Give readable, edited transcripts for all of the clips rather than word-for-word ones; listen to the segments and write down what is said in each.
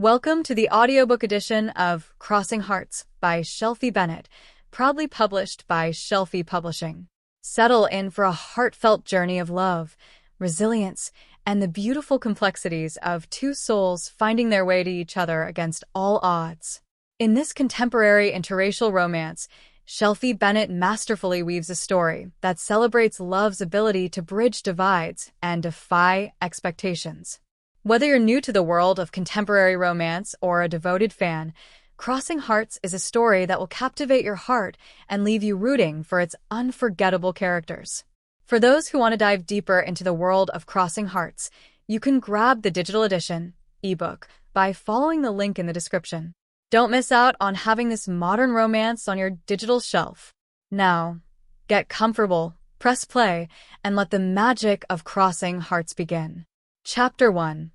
Welcome to the audiobook edition of Crossing Hearts by Shelfie Bennett, proudly published by Shelfie Publishing. Settle in for a heartfelt journey of love, resilience, and the beautiful complexities of two souls finding their way to each other against all odds. In this contemporary interracial romance, Shelfie Bennett masterfully weaves a story that celebrates love's ability to bridge divides and defy expectations. Whether you're new to the world of contemporary romance or a devoted fan, Crossing Hearts is a story that will captivate your heart and leave you rooting for its unforgettable characters. For those who want to dive deeper into the world of Crossing Hearts, you can grab the digital edition, ebook, by following the link in the description. Don't miss out on having this modern romance on your digital shelf. Now, get comfortable, press play, and let the magic of Crossing Hearts begin. Chapter 1.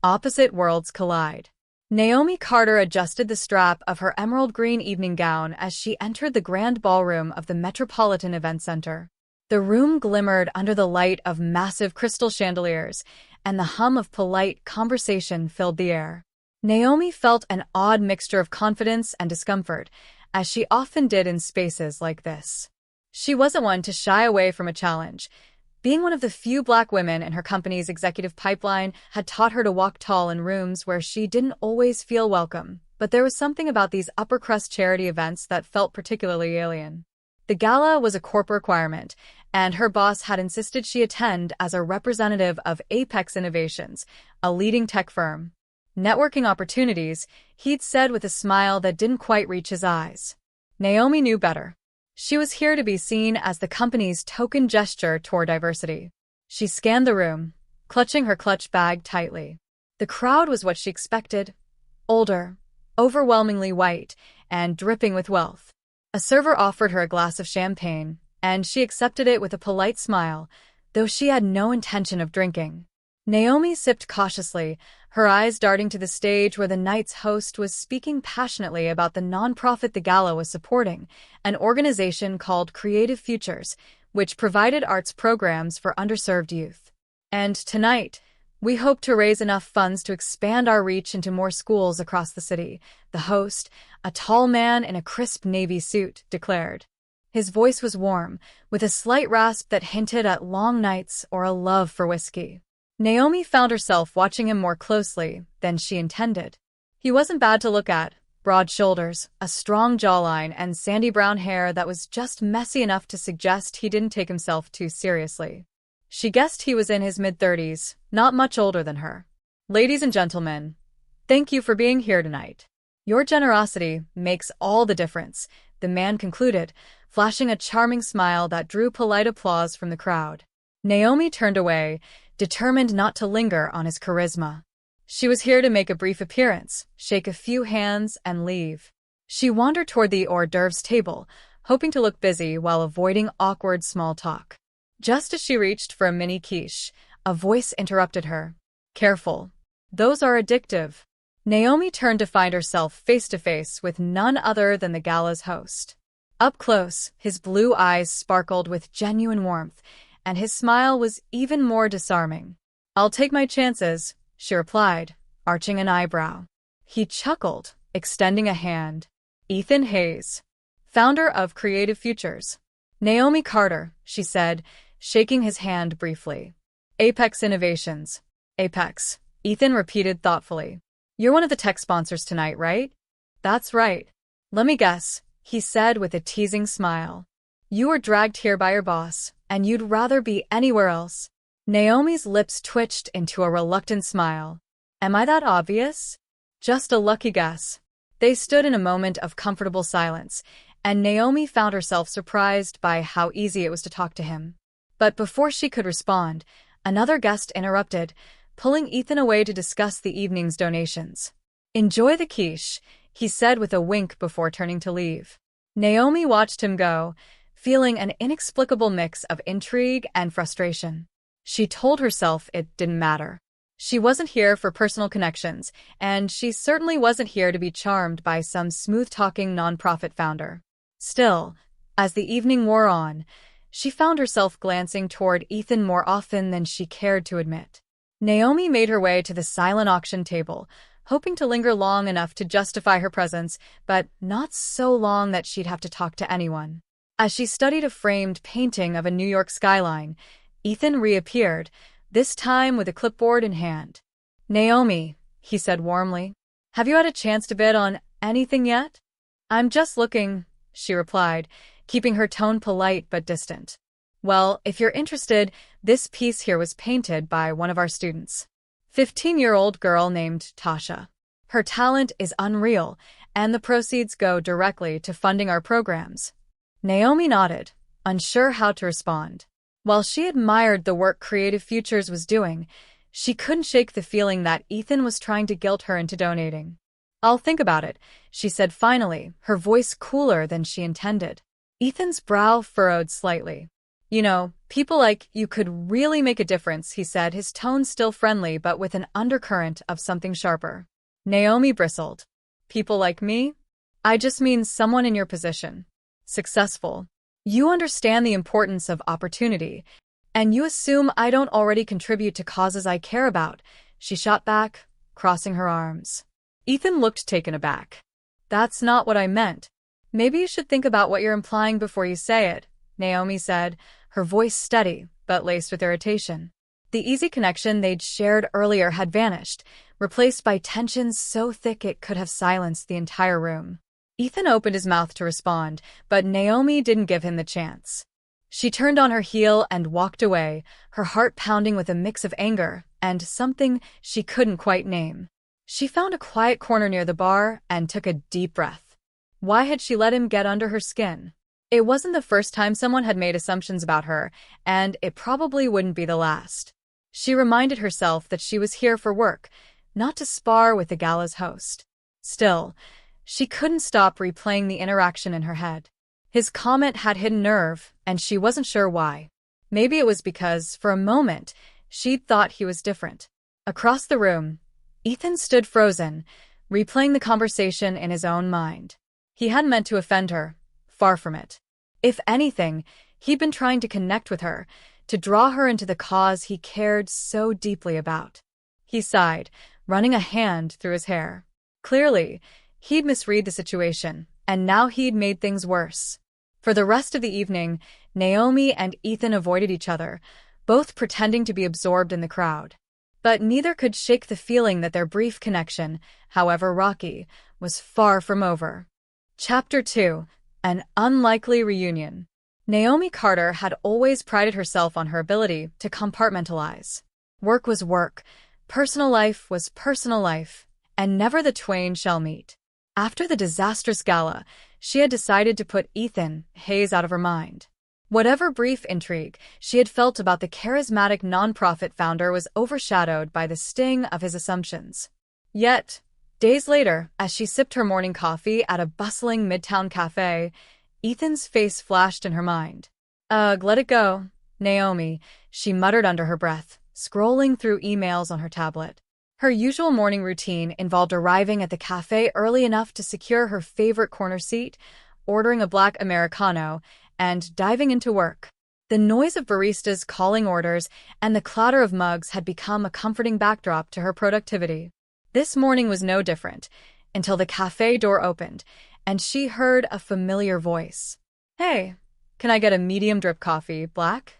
Opposite Worlds Collide. Naomi Carter adjusted the strap of her emerald green evening gown as she entered the grand ballroom of the Metropolitan Event Center. The room glimmered under the light of massive crystal chandeliers, and the hum of polite conversation filled the air. Naomi felt an odd mixture of confidence and discomfort, as she often did in spaces like this. She wasn't one to shy away from a challenge. Being one of the few Black women in her company's executive pipeline had taught her to walk tall in rooms where she didn't always feel welcome, but there was something about these upper-crust charity events that felt particularly alien. The gala was a corporate requirement, and her boss had insisted she attend as a representative of Apex Innovations, a leading tech firm. Networking opportunities, he'd said with a smile that didn't quite reach his eyes. Naomi knew better. She was here to be seen as the company's token gesture toward diversity. She scanned the room, clutching her clutch bag tightly. The crowd was what she expected: older, overwhelmingly white, and dripping with wealth. A server offered her a glass of champagne, and she accepted it with a polite smile, though she had no intention of drinking. Naomi sipped cautiously, her eyes darting to the stage where the night's host was speaking passionately about the nonprofit the gala was supporting, an organization called Creative Futures, which provided arts programs for underserved youth. And tonight, we hope to raise enough funds to expand our reach into more schools across the city, the host, a tall man in a crisp navy suit, declared. His voice was warm, with a slight rasp that hinted at long nights or a love for whiskey. Naomi found herself watching him more closely than she intended. He wasn't bad to look at: broad shoulders, a strong jawline, and sandy brown hair that was just messy enough to suggest he didn't take himself too seriously. She guessed he was in his mid-30s, not much older than her. "Ladies and gentlemen, thank you for being here tonight. Your generosity makes all the difference," the man concluded, flashing a charming smile that drew polite applause from the crowd. Naomi turned away, determined not to linger on his charisma. She was here to make a brief appearance, shake a few hands, and leave. She wandered toward the hors d'oeuvres table, hoping to look busy while avoiding awkward small talk. Just as she reached for a mini quiche, a voice interrupted her. "Careful. Those are addictive." Naomi turned to find herself face-to-face with none other than the gala's host. Up close, his blue eyes sparkled with genuine warmth, and his smile was even more disarming. "I'll take my chances," she replied, arching an eyebrow. He chuckled, extending a hand. "Ethan Hayes, founder of Creative Futures." "Naomi Carter," she said, shaking his hand briefly. "Apex Innovations." "Apex," Ethan repeated thoughtfully. "You're one of the tech sponsors tonight, right?" "That's right." "Let me guess," he said with a teasing smile. "You were dragged here by your boss, and you'd rather be anywhere else." Naomi's lips twitched into a reluctant smile. "Am I that obvious?" "Just a lucky guess." They stood in a moment of comfortable silence, and Naomi found herself surprised by how easy it was to talk to him. But before she could respond, another guest interrupted, pulling Ethan away to discuss the evening's donations. "Enjoy the quiche," he said with a wink before turning to leave. Naomi watched him go, feeling an inexplicable mix of intrigue and frustration. She told herself it didn't matter. She wasn't here for personal connections, and she certainly wasn't here to be charmed by some smooth-talking nonprofit founder. Still, as the evening wore on, she found herself glancing toward Ethan more often than she cared to admit. Naomi made her way to the silent auction table, hoping to linger long enough to justify her presence, but not so long that she'd have to talk to anyone. As she studied a framed painting of a New York skyline, Ethan reappeared, this time with a clipboard in hand. "Naomi," he said warmly, "have you had a chance to bid on anything yet?" "I'm just looking," she replied, keeping her tone polite but distant. "Well, if you're interested, this piece here was painted by one of our students. 15-year-old girl named Tasha. Her talent is unreal, and the proceeds go directly to funding our programs." Naomi nodded, unsure how to respond. While she admired the work Creative Futures was doing, she couldn't shake the feeling that Ethan was trying to guilt her into donating. "I'll think about it," she said finally, her voice cooler than she intended. Ethan's brow furrowed slightly. "You know, people like you could really make a difference," he said, his tone still friendly but with an undercurrent of something sharper. Naomi bristled. "People like me? I just mean someone in your position. Successful. You understand the importance of opportunity, and you assume I don't already contribute to causes I care about," she shot back, crossing her arms. Ethan looked taken aback. "That's not what I meant. Maybe you should think about what you're implying before you say it," Naomi said, her voice steady but laced with irritation. The easy connection they'd shared earlier had vanished, replaced by tension so thick it could have silenced the entire room. Ethan opened his mouth to respond, but Naomi didn't give him the chance. She turned on her heel and walked away, her heart pounding with a mix of anger and something she couldn't quite name. She found a quiet corner near the bar and took a deep breath. Why had she let him get under her skin? It wasn't the first time someone had made assumptions about her, and it probably wouldn't be the last. She reminded herself that she was here for work, not to spar with the gala's host. Still, she couldn't stop replaying the interaction in her head. His comment had hidden nerve, and she wasn't sure why. Maybe it was because, for a moment, she'd thought he was different. Across the room, Ethan stood frozen, replaying the conversation in his own mind. He hadn't meant to offend her, far from it. If anything, he'd been trying to connect with her, to draw her into the cause he cared so deeply about. He sighed, running a hand through his hair. Clearly, he'd misread the situation, and now he'd made things worse. For the rest of the evening, Naomi and Ethan avoided each other, both pretending to be absorbed in the crowd. But neither could shake the feeling that their brief connection, however rocky, was far from over. Chapter 2. An Unlikely Reunion. Naomi Carter had always prided herself on her ability to compartmentalize. Work was work, personal life was personal life, and never the twain shall meet. After the disastrous gala, she had decided to put Ethan Hayes out of her mind. Whatever brief intrigue she had felt about the charismatic nonprofit founder was overshadowed by the sting of his assumptions. Yet, days later, as she sipped her morning coffee at a bustling midtown cafe, Ethan's face flashed in her mind. "Ugh, let it go, Naomi," she muttered under her breath, scrolling through emails on her tablet. Her usual morning routine involved arriving at the cafe early enough to secure her favorite corner seat, ordering a black Americano, and diving into work. The noise of baristas calling orders and the clatter of mugs had become a comforting backdrop to her productivity. This morning was no different, until the cafe door opened, and she heard a familiar voice. "Hey, can I get a medium drip coffee, black?"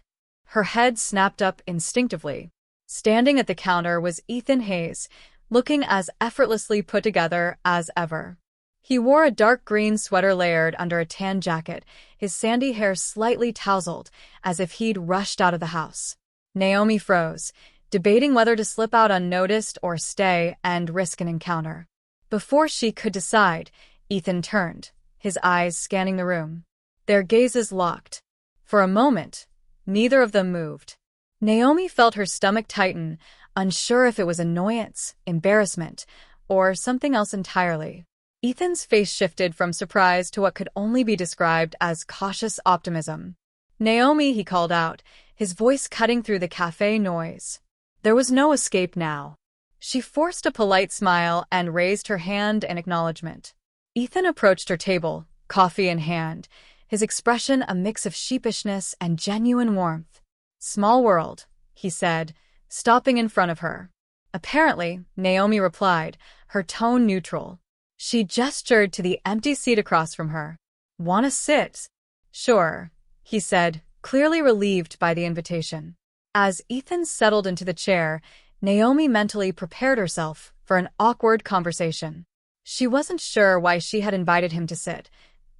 Her head snapped up instinctively. Standing at the counter was Ethan Hayes, looking as effortlessly put together as ever. He wore a dark green sweater layered under a tan jacket, his sandy hair slightly tousled, as if he'd rushed out of the house. Naomi froze, debating whether to slip out unnoticed or stay and risk an encounter. Before she could decide, Ethan turned, his eyes scanning the room. Their gazes locked. For a moment, neither of them moved. Naomi felt her stomach tighten, unsure if it was annoyance, embarrassment, or something else entirely. Ethan's face shifted from surprise to what could only be described as cautious optimism. "Naomi," he called out, his voice cutting through the cafe noise. There was no escape now. She forced a polite smile and raised her hand in acknowledgement. Ethan approached her table, coffee in hand, his expression a mix of sheepishness and genuine warmth. "Small world," he said, stopping in front of her. Apparently, Naomi replied, her tone neutral. She gestured to the empty seat across from her. "Wanna sit?" "Sure," he said, clearly relieved by the invitation. As Ethan settled into the chair, Naomi mentally prepared herself for an awkward conversation. She wasn't sure why she had invited him to sit.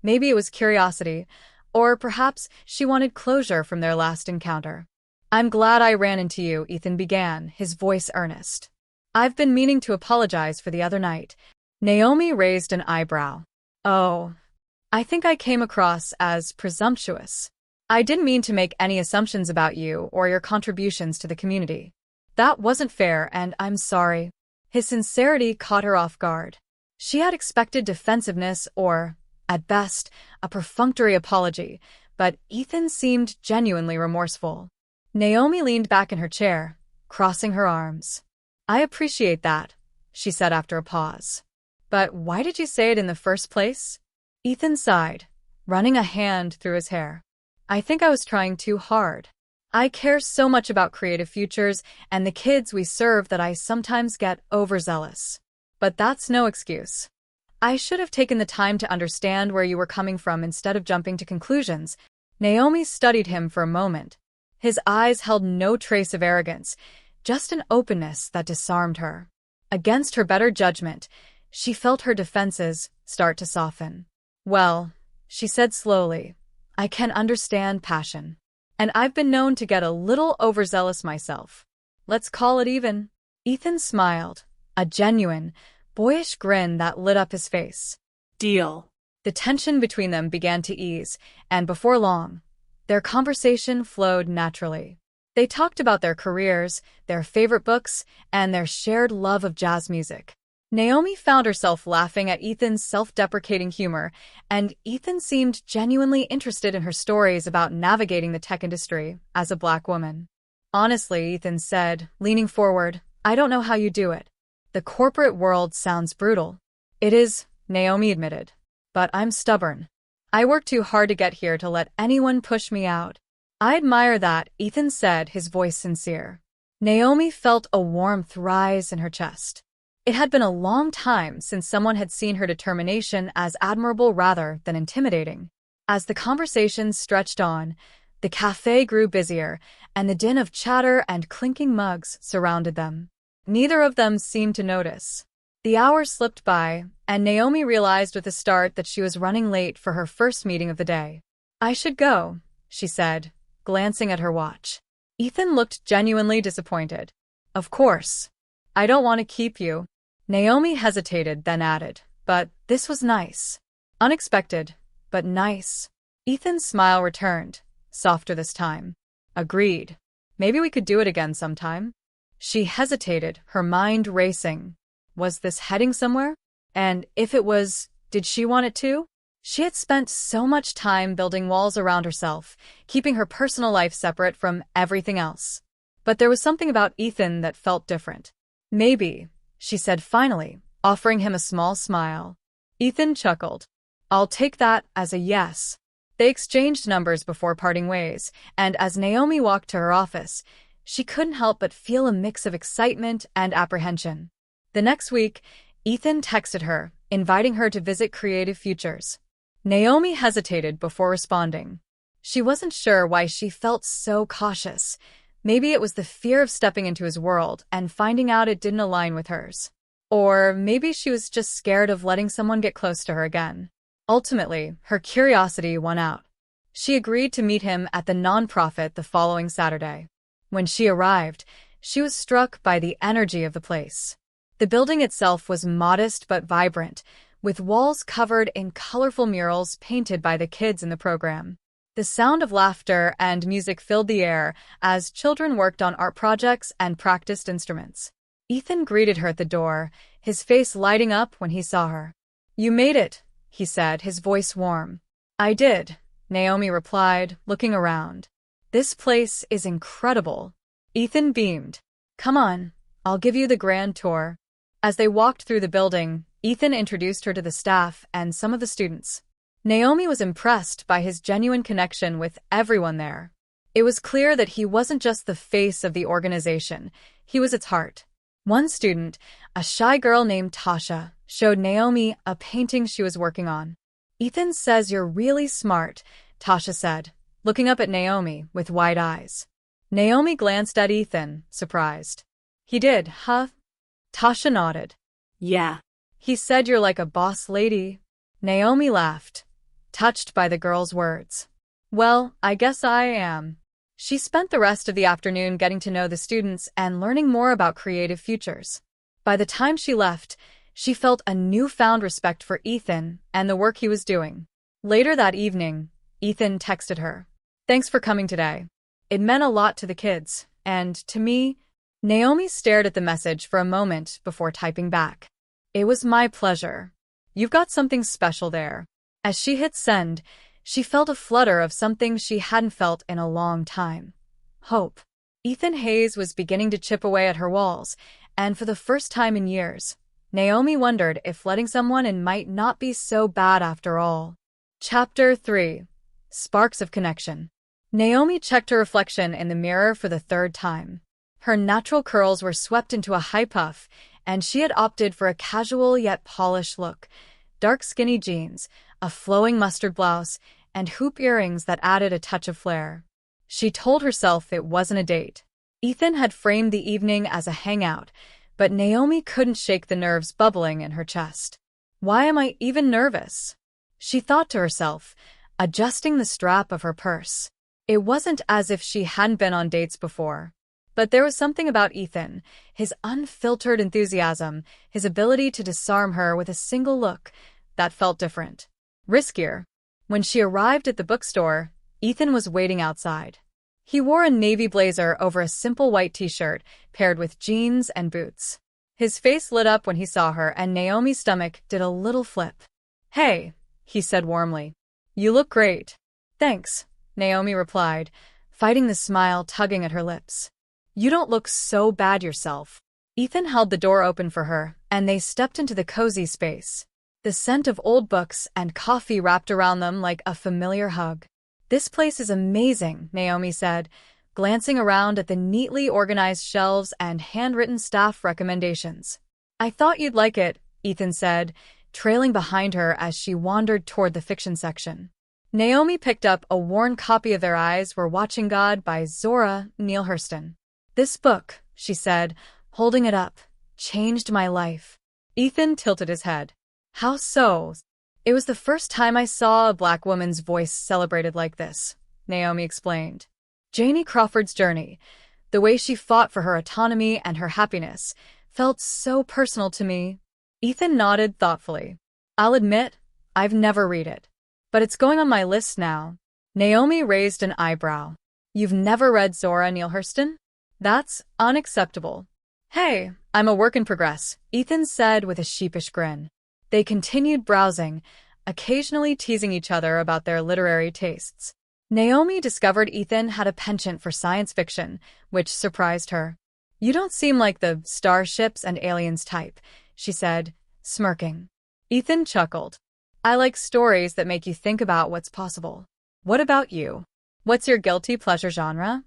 Maybe it was curiosity, or perhaps she wanted closure from their last encounter. "I'm glad I ran into you," Ethan began, his voice earnest. "I've been meaning to apologize for the other night." Naomi raised an eyebrow. "Oh, I think I came across as presumptuous. I didn't mean to make any assumptions about you or your contributions to the community. That wasn't fair, and I'm sorry." His sincerity caught her off guard. She had expected defensiveness or, at best, a perfunctory apology, but Ethan seemed genuinely remorseful. Naomi leaned back in her chair, crossing her arms. "I appreciate that," she said after a pause. "But why did you say it in the first place?" Ethan sighed, running a hand through his hair. "I think I was trying too hard. I care so much about creative futures and the kids we serve that I sometimes get overzealous. But that's no excuse. I should have taken the time to understand where you were coming from instead of jumping to conclusions." Naomi studied him for a moment. His eyes held no trace of arrogance, just an openness that disarmed her. Against her better judgment, she felt her defenses start to soften. "Well," she said slowly, "I can understand passion. And I've been known to get a little overzealous myself. Let's call it even." Ethan smiled, a genuine, boyish grin that lit up his face. "Deal." The tension between them began to ease, and before long, their conversation flowed naturally. They talked about their careers, their favorite books, and their shared love of jazz music. Naomi found herself laughing at Ethan's self-deprecating humor, and Ethan seemed genuinely interested in her stories about navigating the tech industry as a Black woman. "Honestly," Ethan said, leaning forward, "I don't know how you do it. The corporate world sounds brutal." "It is," Naomi admitted. "But I'm stubborn. I work too hard to get here to let anyone push me out." "I admire that," Ethan said, his voice sincere. Naomi felt a warmth rise in her chest. It had been a long time since someone had seen her determination as admirable rather than intimidating. As the conversation stretched on, the cafe grew busier, and the din of chatter and clinking mugs surrounded them. Neither of them seemed to notice. The hours slipped by, and Naomi realized with a start that she was running late for her first meeting of the day. "I should go," she said, glancing at her watch. Ethan looked genuinely disappointed. "Of course. I don't want to keep you." Naomi hesitated, then added, "But this was nice. Unexpected, but nice." Ethan's smile returned, softer this time. "Agreed. Maybe we could do it again sometime." She hesitated, her mind racing. Was this heading somewhere? And if it was, did she want it too? She had spent so much time building walls around herself, keeping her personal life separate from everything else. But there was something about Ethan that felt different. "Maybe," she said finally, offering him a small smile. Ethan chuckled. "I'll take that as a yes." They exchanged numbers before parting ways, and as Naomi walked to her office, she couldn't help but feel a mix of excitement and apprehension. The next week, Ethan texted her, inviting her to visit Creative Futures. Naomi hesitated before responding. She wasn't sure why she felt so cautious. Maybe it was the fear of stepping into his world and finding out it didn't align with hers. Or maybe she was just scared of letting someone get close to her again. Ultimately, her curiosity won out. She agreed to meet him at the nonprofit the following Saturday. When she arrived, she was struck by the energy of the place. The building itself was modest but vibrant, with walls covered in colorful murals painted by the kids in the program. The sound of laughter and music filled the air as children worked on art projects and practiced instruments. Ethan greeted her at the door, his face lighting up when he saw her. "You made it," he said, his voice warm. "I did," Naomi replied, looking around. "This place is incredible." Ethan beamed. "Come on, I'll give you the grand tour." As they walked through the building, Ethan introduced her to the staff and some of the students. Naomi was impressed by his genuine connection with everyone there. It was clear that he wasn't just the face of the organization, he was its heart. One student, a shy girl named Tasha, showed Naomi a painting she was working on. "Ethan says you're really smart," Tasha said, looking up at Naomi with wide eyes. Naomi glanced at Ethan, surprised. "He did, huh?" Tasha nodded. "Yeah." "He said you're like a boss lady." Naomi laughed, touched by the girl's words. "Well, I guess I am." She spent the rest of the afternoon getting to know the students and learning more about creative futures. By the time she left, she felt a newfound respect for Ethan and the work he was doing. Later that evening, Ethan texted her, "Thanks for coming today. It meant a lot to the kids, and to me." Naomi stared at the message for a moment before typing back, "It was my pleasure. You've got something special there." As she hit send, she felt a flutter of something she hadn't felt in a long time. Hope. Ethan Hayes was beginning to chip away at her walls, and for the first time in years, Naomi wondered if letting someone in might not be so bad after all. Chapter 3. Sparks of Connection. Naomi checked her reflection in the mirror for the third time. Her natural curls were swept into a high puff, and she had opted for a casual yet polished look. Dark skinny jeans, a flowing mustard blouse, and hoop earrings that added a touch of flair. She told herself it wasn't a date. Ethan had framed the evening as a hangout, but Naomi couldn't shake the nerves bubbling in her chest. "Why am I even nervous?" she thought to herself, adjusting the strap of her purse. It wasn't as if she hadn't been on dates before. But there was something about Ethan, his unfiltered enthusiasm, his ability to disarm her with a single look, that felt different. Riskier. When she arrived at the bookstore, Ethan was waiting outside. He wore a navy blazer over a simple white t-shirt, paired with jeans and boots. His face lit up when he saw her, and Naomi's stomach did a little flip. "Hey," he said warmly. "You look great." "Thanks," Naomi replied, fighting the smile tugging at her lips. "You don't look so bad yourself." Ethan held the door open for her, and they stepped into the cozy space. The scent of old books and coffee wrapped around them like a familiar hug. "This place is amazing," Naomi said, glancing around at the neatly organized shelves and handwritten staff recommendations. "I thought you'd like it," Ethan said, trailing behind her as she wandered toward the fiction section. Naomi picked up a worn copy of Their Eyes Were Watching God by Zora Neale Hurston. "This book," she said, holding it up, "changed my life." Ethan tilted his head. "How so?" "It was the first time I saw a Black woman's voice celebrated like this," Naomi explained. "Janie Crawford's journey, the way she fought for her autonomy and her happiness, felt so personal to me." Ethan nodded thoughtfully. "I'll admit, I've never read it. But it's going on my list now." Naomi raised an eyebrow. "You've never read Zora Neale Hurston? That's unacceptable." "Hey, I'm a work in progress," Ethan said with a sheepish grin. They continued browsing, occasionally teasing each other about their literary tastes. Naomi discovered Ethan had a penchant for science fiction, which surprised her. "You don't seem like the starships and aliens type," she said, smirking. Ethan chuckled. "I like stories that make you think about what's possible. What about you? What's your guilty pleasure genre?"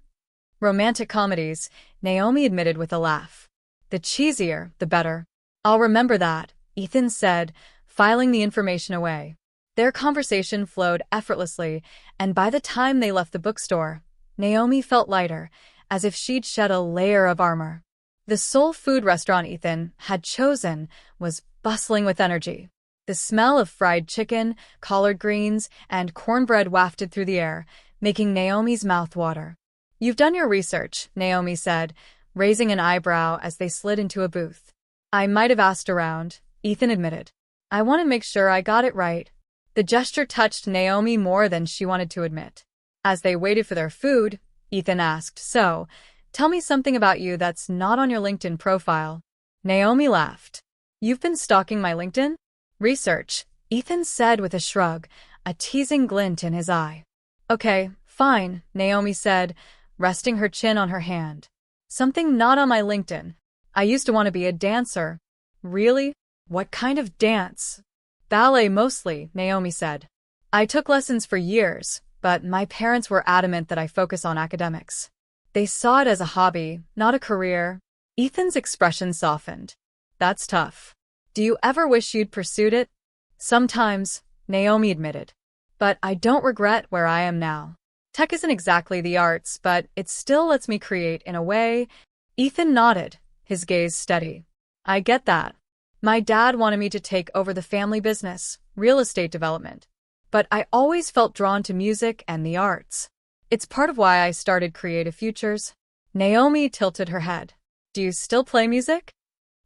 "Romantic comedies," Naomi admitted with a laugh. "The cheesier, the better." "I'll remember that," Ethan said, filing the information away. Their conversation flowed effortlessly, and by the time they left the bookstore, Naomi felt lighter, as if she'd shed a layer of armor. The soul food restaurant Ethan had chosen was bustling with energy. The smell of fried chicken, collard greens, and cornbread wafted through the air, making Naomi's mouth water. "You've done your research," Naomi said, raising an eyebrow as they slid into a booth. "I might have asked around," Ethan admitted. "I want to make sure I got it right." The gesture touched Naomi more than she wanted to admit. As they waited for their food, Ethan asked, "So, tell me something about you that's not on your LinkedIn profile." Naomi laughed. "You've been stalking my LinkedIn?" "Research," Ethan said with a shrug, a teasing glint in his eye. "Okay, fine," Naomi said, resting her chin on her hand. "Something not on my LinkedIn. I used to want to be a dancer." "Really? What kind of dance?" "Ballet mostly," Naomi said. "I took lessons for years, but my parents were adamant that I focus on academics. They saw it as a hobby, not a career." Ethan's expression softened. That's tough. Do you ever wish you'd pursued it? Sometimes, Naomi admitted. But I don't regret where I am now. Tech isn't exactly the arts, but it still lets me create in a way. Ethan nodded, his gaze steady. I get that. My dad wanted me to take over the family business, real estate development. But I always felt drawn to music and the arts. It's part of why I started Creative Futures. Naomi tilted her head. Do you still play music?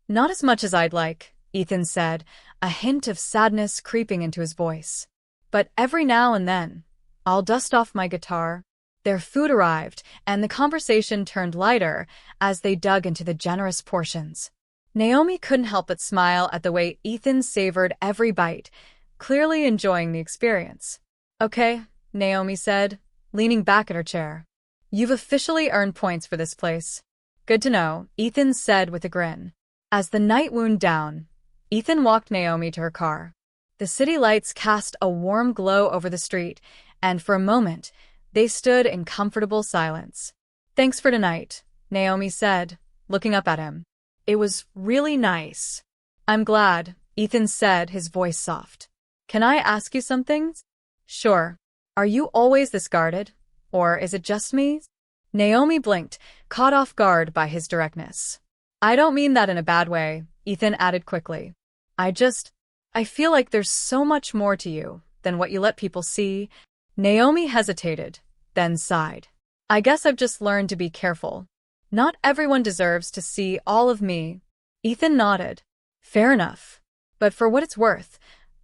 Not as much as I'd like, Ethan said, a hint of sadness creeping into his voice. But every now and then, I'll dust off my guitar. Their food arrived, and the conversation turned lighter as they dug into the generous portions. Naomi couldn't help but smile at the way Ethan savored every bite, clearly enjoying the experience. Okay, Naomi said, leaning back in her chair. You've officially earned points for this place. Good to know, Ethan said with a grin. As the night wound down, Ethan walked Naomi to her car. The city lights cast a warm glow over the street, and for a moment, they stood in comfortable silence. Thanks for tonight, Naomi said, looking up at him. It was really nice. I'm glad, Ethan said, his voice soft. Can I ask you something? Sure. Are you always this guarded? Or is it just me? Naomi blinked, caught off guard by his directness. I don't mean that in a bad way, Ethan added quickly. I feel like there's so much more to you than what you let people see. Naomi hesitated, then sighed. I guess I've just learned to be careful. Not everyone deserves to see all of me. Ethan nodded. Fair enough. But for what it's worth,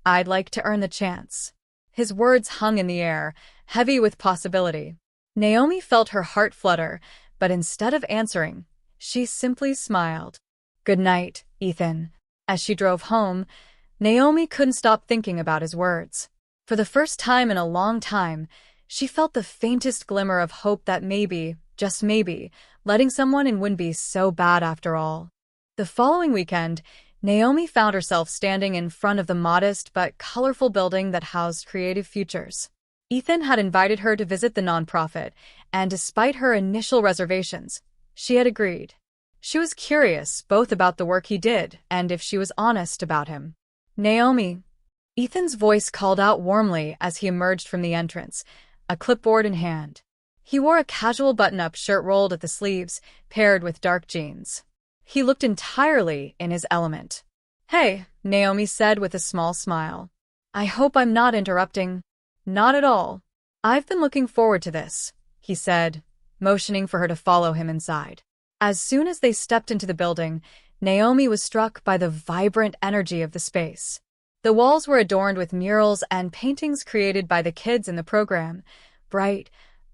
I'd like to earn the chance. His words hung in the air, heavy with possibility. Naomi felt her heart flutter, but instead of answering, she simply smiled. Good night, Ethan. As she drove home, Naomi couldn't stop thinking about his words. For the first time in a long time, she felt the faintest glimmer of hope that maybe, just maybe, letting someone in wouldn't be so bad after all. The following weekend, Naomi found herself standing in front of the modest but colorful building that housed Creative Futures. Ethan had invited her to visit the nonprofit, and despite her initial reservations, she had agreed. She was curious both about the work he did and if she was honest about him. Naomi. Ethan's voice called out warmly as he emerged from the entrance, a clipboard in hand. He wore a casual button-up shirt rolled at the sleeves, paired with dark jeans. He looked entirely in his element. Hey, Naomi said with a small smile. I hope I'm not interrupting. Not at all. I've been looking forward to this, he said, motioning for her to follow him inside. As soon as they stepped into the building, Naomi was struck by the vibrant energy of the space. The walls were adorned with murals and paintings created by the kids in the program, bright,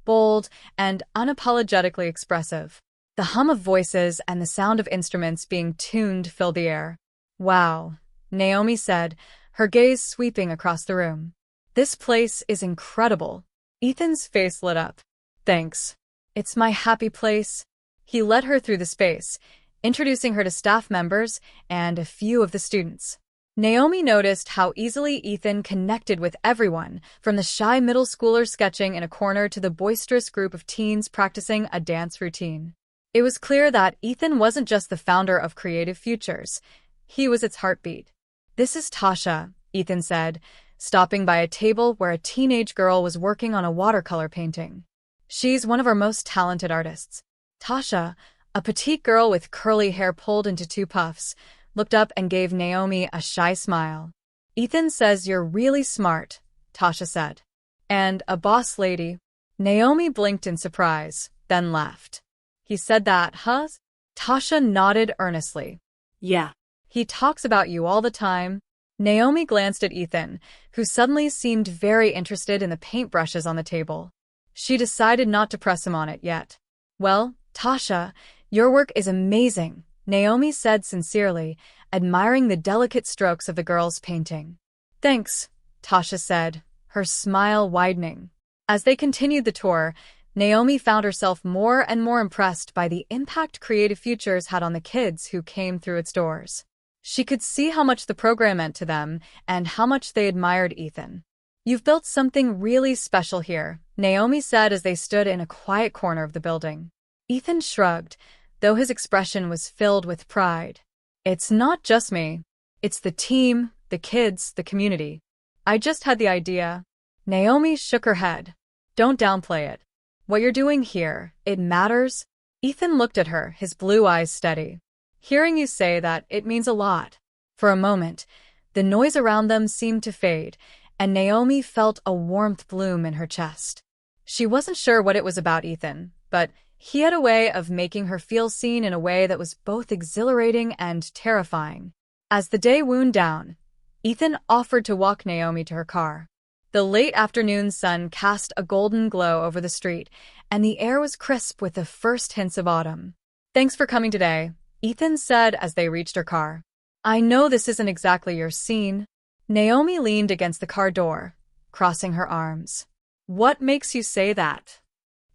bold, and unapologetically expressive. The hum of voices and the sound of instruments being tuned filled the air. Wow, Naomi said, her gaze sweeping across the room. This place is incredible. Ethan's face lit up. Thanks. It's my happy place. He led her through the space, introducing her to staff members and a few of the students. Naomi noticed how easily Ethan connected with everyone, from the shy middle schooler sketching in a corner to the boisterous group of teens practicing a dance routine. It was clear that Ethan wasn't just the founder of Creative Futures. He was its heartbeat. This is Tasha, Ethan said, stopping by a table where a teenage girl was working on a watercolor painting. She's one of our most talented artists. Tasha, a petite girl with curly hair pulled into two puffs, looked up and gave Naomi a shy smile. Ethan says you're really smart, Tasha said. And a boss lady. Naomi blinked in surprise, then laughed. He said that, huh? Tasha nodded earnestly. Yeah. He talks about you all the time. Naomi glanced at Ethan, who suddenly seemed very interested in the paintbrushes on the table. She decided not to press him on it yet. Well, Tasha, your work is amazing, Naomi said sincerely, admiring the delicate strokes of the girl's painting. Thanks, Tasha said, her smile widening. As they continued the tour, Naomi found herself more and more impressed by the impact Creative Futures had on the kids who came through its doors. She could see how much the program meant to them and how much they admired Ethan. You've built something really special here, Naomi said as they stood in a quiet corner of the building. Ethan shrugged, though his expression was filled with pride. It's not just me. It's the team, the kids, the community. I just had the idea. Naomi shook her head. Don't downplay it. What you're doing here, it matters. Ethan looked at her, his blue eyes steady. Hearing you say that, it means a lot. For a moment, the noise around them seemed to fade, and Naomi felt a warmth bloom in her chest. She wasn't sure what it was about Ethan, but he had a way of making her feel seen in a way that was both exhilarating and terrifying. As the day wound down, Ethan offered to walk Naomi to her car. The late afternoon sun cast a golden glow over the street, and the air was crisp with the first hints of autumn. Thanks for coming today, Ethan said as they reached her car. I know this isn't exactly your scene. Naomi leaned against the car door, crossing her arms. What makes you say that?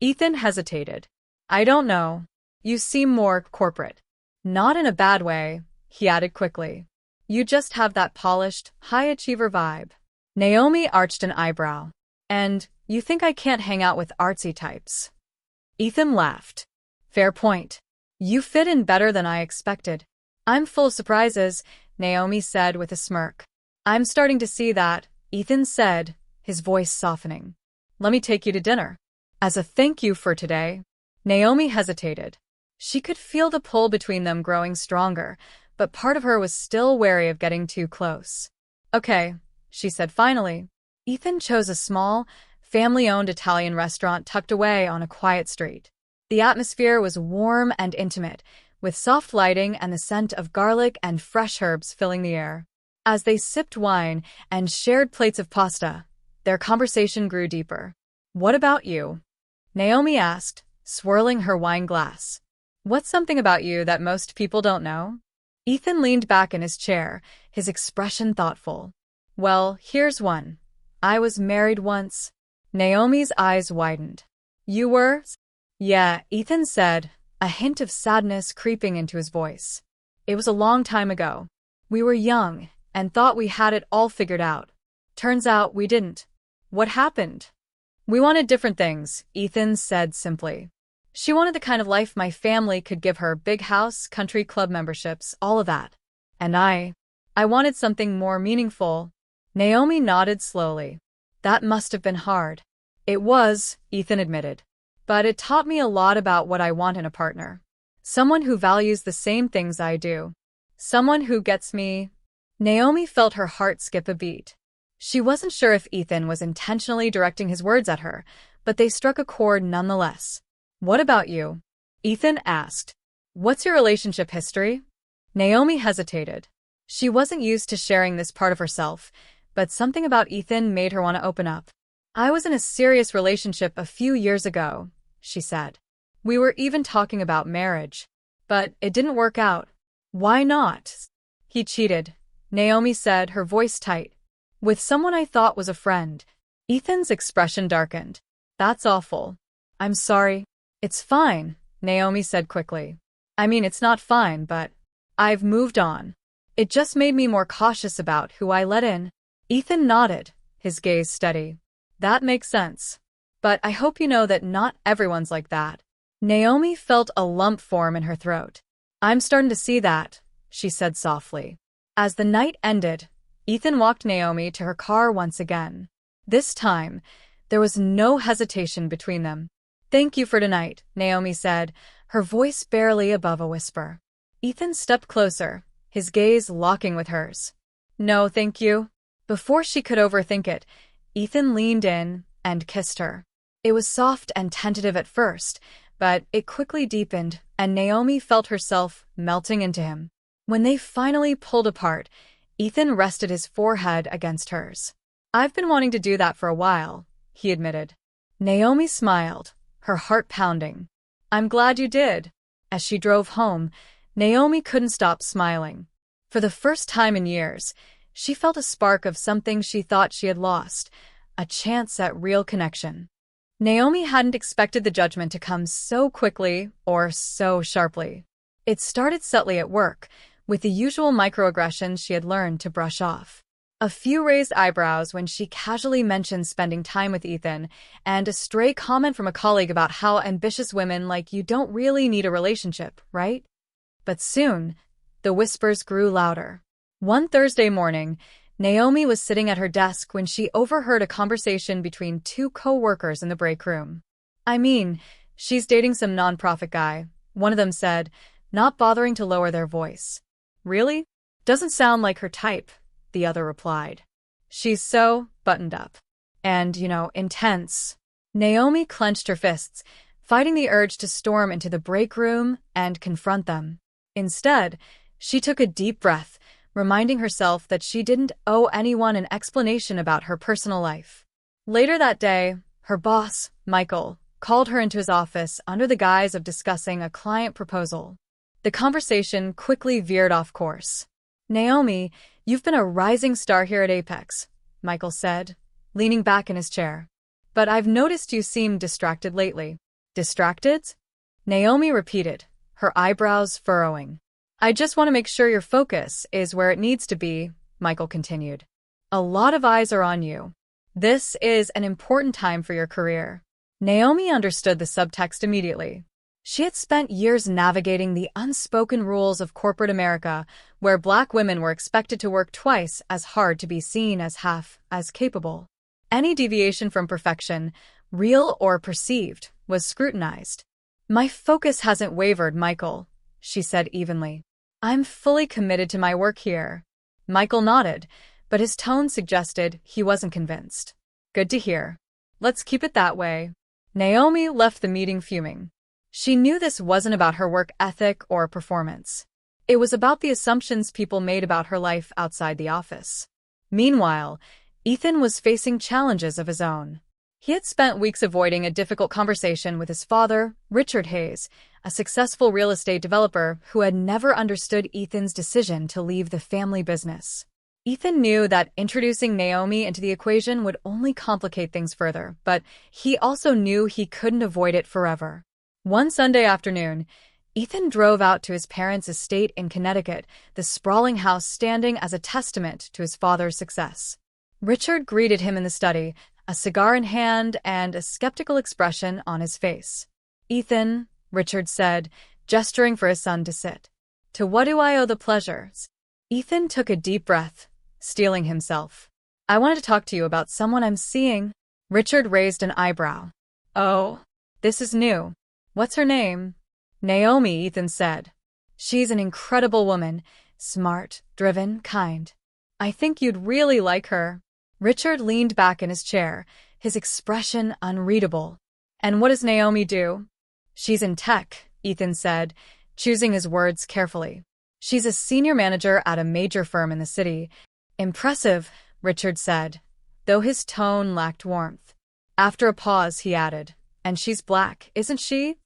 Ethan hesitated. I don't know. You seem more corporate. Not in a bad way, he added quickly. You just have that polished, high-achiever vibe. Naomi arched an eyebrow. And you think I can't hang out with artsy types? Ethan laughed. Fair point. You fit in better than I expected. I'm full of surprises, Naomi said with a smirk. I'm starting to see that, Ethan said, his voice softening. Let me take you to dinner. As a thank you for today. Naomi hesitated. She could feel the pull between them growing stronger, but part of her was still wary of getting too close. Okay, she said finally. Ethan chose a small, family-owned Italian restaurant tucked away on a quiet street. The atmosphere was warm and intimate, with soft lighting and the scent of garlic and fresh herbs filling the air. As they sipped wine and shared plates of pasta, their conversation grew deeper. What about you? Naomi asked, swirling her wine glass. What's something about you that most people don't know? Ethan leaned back in his chair, his expression thoughtful. Well, here's one. I was married once. Naomi's eyes widened. You were? Yeah, Ethan said, a hint of sadness creeping into his voice. It was a long time ago. We were young and thought we had it all figured out. Turns out we didn't. What happened? We wanted different things, Ethan said simply. She wanted the kind of life my family could give her, big house, country club memberships, all of that. And I wanted something more meaningful. Naomi nodded slowly. That must have been hard. It was, Ethan admitted. But it taught me a lot about what I want in a partner. Someone who values the same things I do. Someone who gets me. Naomi felt her heart skip a beat. She wasn't sure if Ethan was intentionally directing his words at her, but they struck a chord nonetheless. What about you? Ethan asked. What's your relationship history? Naomi hesitated. She wasn't used to sharing this part of herself, but something about Ethan made her want to open up. I was in a serious relationship a few years ago, she said. We were even talking about marriage. But it didn't work out. Why not? He cheated, Naomi said, her voice tight. With someone I thought was a friend. Ethan's expression darkened. That's awful. I'm sorry. It's fine, Naomi said quickly. I mean, it's not fine, but I've moved on. It just made me more cautious about who I let in. Ethan nodded, his gaze steady. That makes sense. But I hope you know that not everyone's like that. Naomi felt a lump form in her throat. I'm starting to see that, she said softly. As the night ended, Ethan walked Naomi to her car once again. This time, there was no hesitation between them. Thank you for tonight, Naomi said, her voice barely above a whisper. Ethan stepped closer, his gaze locking with hers. No, thank you. Before she could overthink it, Ethan leaned in and kissed her. It was soft and tentative at first, but it quickly deepened, and Naomi felt herself melting into him. When they finally pulled apart, Ethan rested his forehead against hers. I've been wanting to do that for a while, he admitted. Naomi smiled, her heart pounding. I'm glad you did. As she drove home, Naomi couldn't stop smiling. For the first time in years, she felt a spark of something she thought she had lost, a chance at real connection. Naomi hadn't expected the judgment to come so quickly or so sharply. It started subtly at work, with the usual microaggressions she had learned to brush off. A few raised eyebrows when she casually mentioned spending time with Ethan, and a stray comment from a colleague about how ambitious women like you don't really need a relationship, right? But soon, the whispers grew louder. One Thursday morning, Naomi was sitting at her desk when she overheard a conversation between two co-workers in the break room. "I mean, she's dating some nonprofit guy," one of them said, not bothering to lower their voice. "Really? Doesn't sound like her type," the other replied. "She's so buttoned up. And, intense." Naomi clenched her fists, fighting the urge to storm into the break room and confront them. Instead, she took a deep breath, reminding herself that she didn't owe anyone an explanation about her personal life. Later that day, her boss, Michael, called her into his office under the guise of discussing a client proposal. The conversation quickly veered off course. "Naomi, you've been a rising star here at Apex," Michael said, leaning back in his chair. "But I've noticed you seem distracted lately." "Distracted?" Naomi repeated, her eyebrows furrowing. "I just want to make sure your focus is where it needs to be," Michael continued. "A lot of eyes are on you. This is an important time for your career." Naomi understood the subtext immediately. She had spent years navigating the unspoken rules of corporate America, where Black women were expected to work twice as hard to be seen as half as capable. Any deviation from perfection, real or perceived, was scrutinized. "My focus hasn't wavered, Michael," she said evenly. "I'm fully committed to my work here." Michael nodded, but his tone suggested he wasn't convinced. "Good to hear. Let's keep it that way." Naomi left the meeting fuming. She knew this wasn't about her work ethic or performance. It was about the assumptions people made about her life outside the office. Meanwhile, Ethan was facing challenges of his own. He had spent weeks avoiding a difficult conversation with his father, Richard Hayes, a successful real estate developer who had never understood Ethan's decision to leave the family business. Ethan knew that introducing Naomi into the equation would only complicate things further, but he also knew he couldn't avoid it forever. One Sunday afternoon, Ethan drove out to his parents' estate in Connecticut, the sprawling house standing as a testament to his father's success. Richard greeted him in the study, a cigar in hand and a skeptical expression on his face. "Ethan," Richard said, gesturing for his son to sit. "To what do I owe the pleasures?" Ethan took a deep breath, steeling himself. "I wanted to talk to you about someone I'm seeing." Richard raised an eyebrow. "Oh, this is new. What's her name?" "Naomi," Ethan said. "She's an incredible woman, smart, driven, kind. I think you'd really like her." Richard leaned back in his chair, his expression unreadable. "And what does Naomi do?" "She's in tech," Ethan said, choosing his words carefully. "She's a senior manager at a major firm in the city." "Impressive," Richard said, though his tone lacked warmth. After a pause, he added, "And she's Black, isn't she?"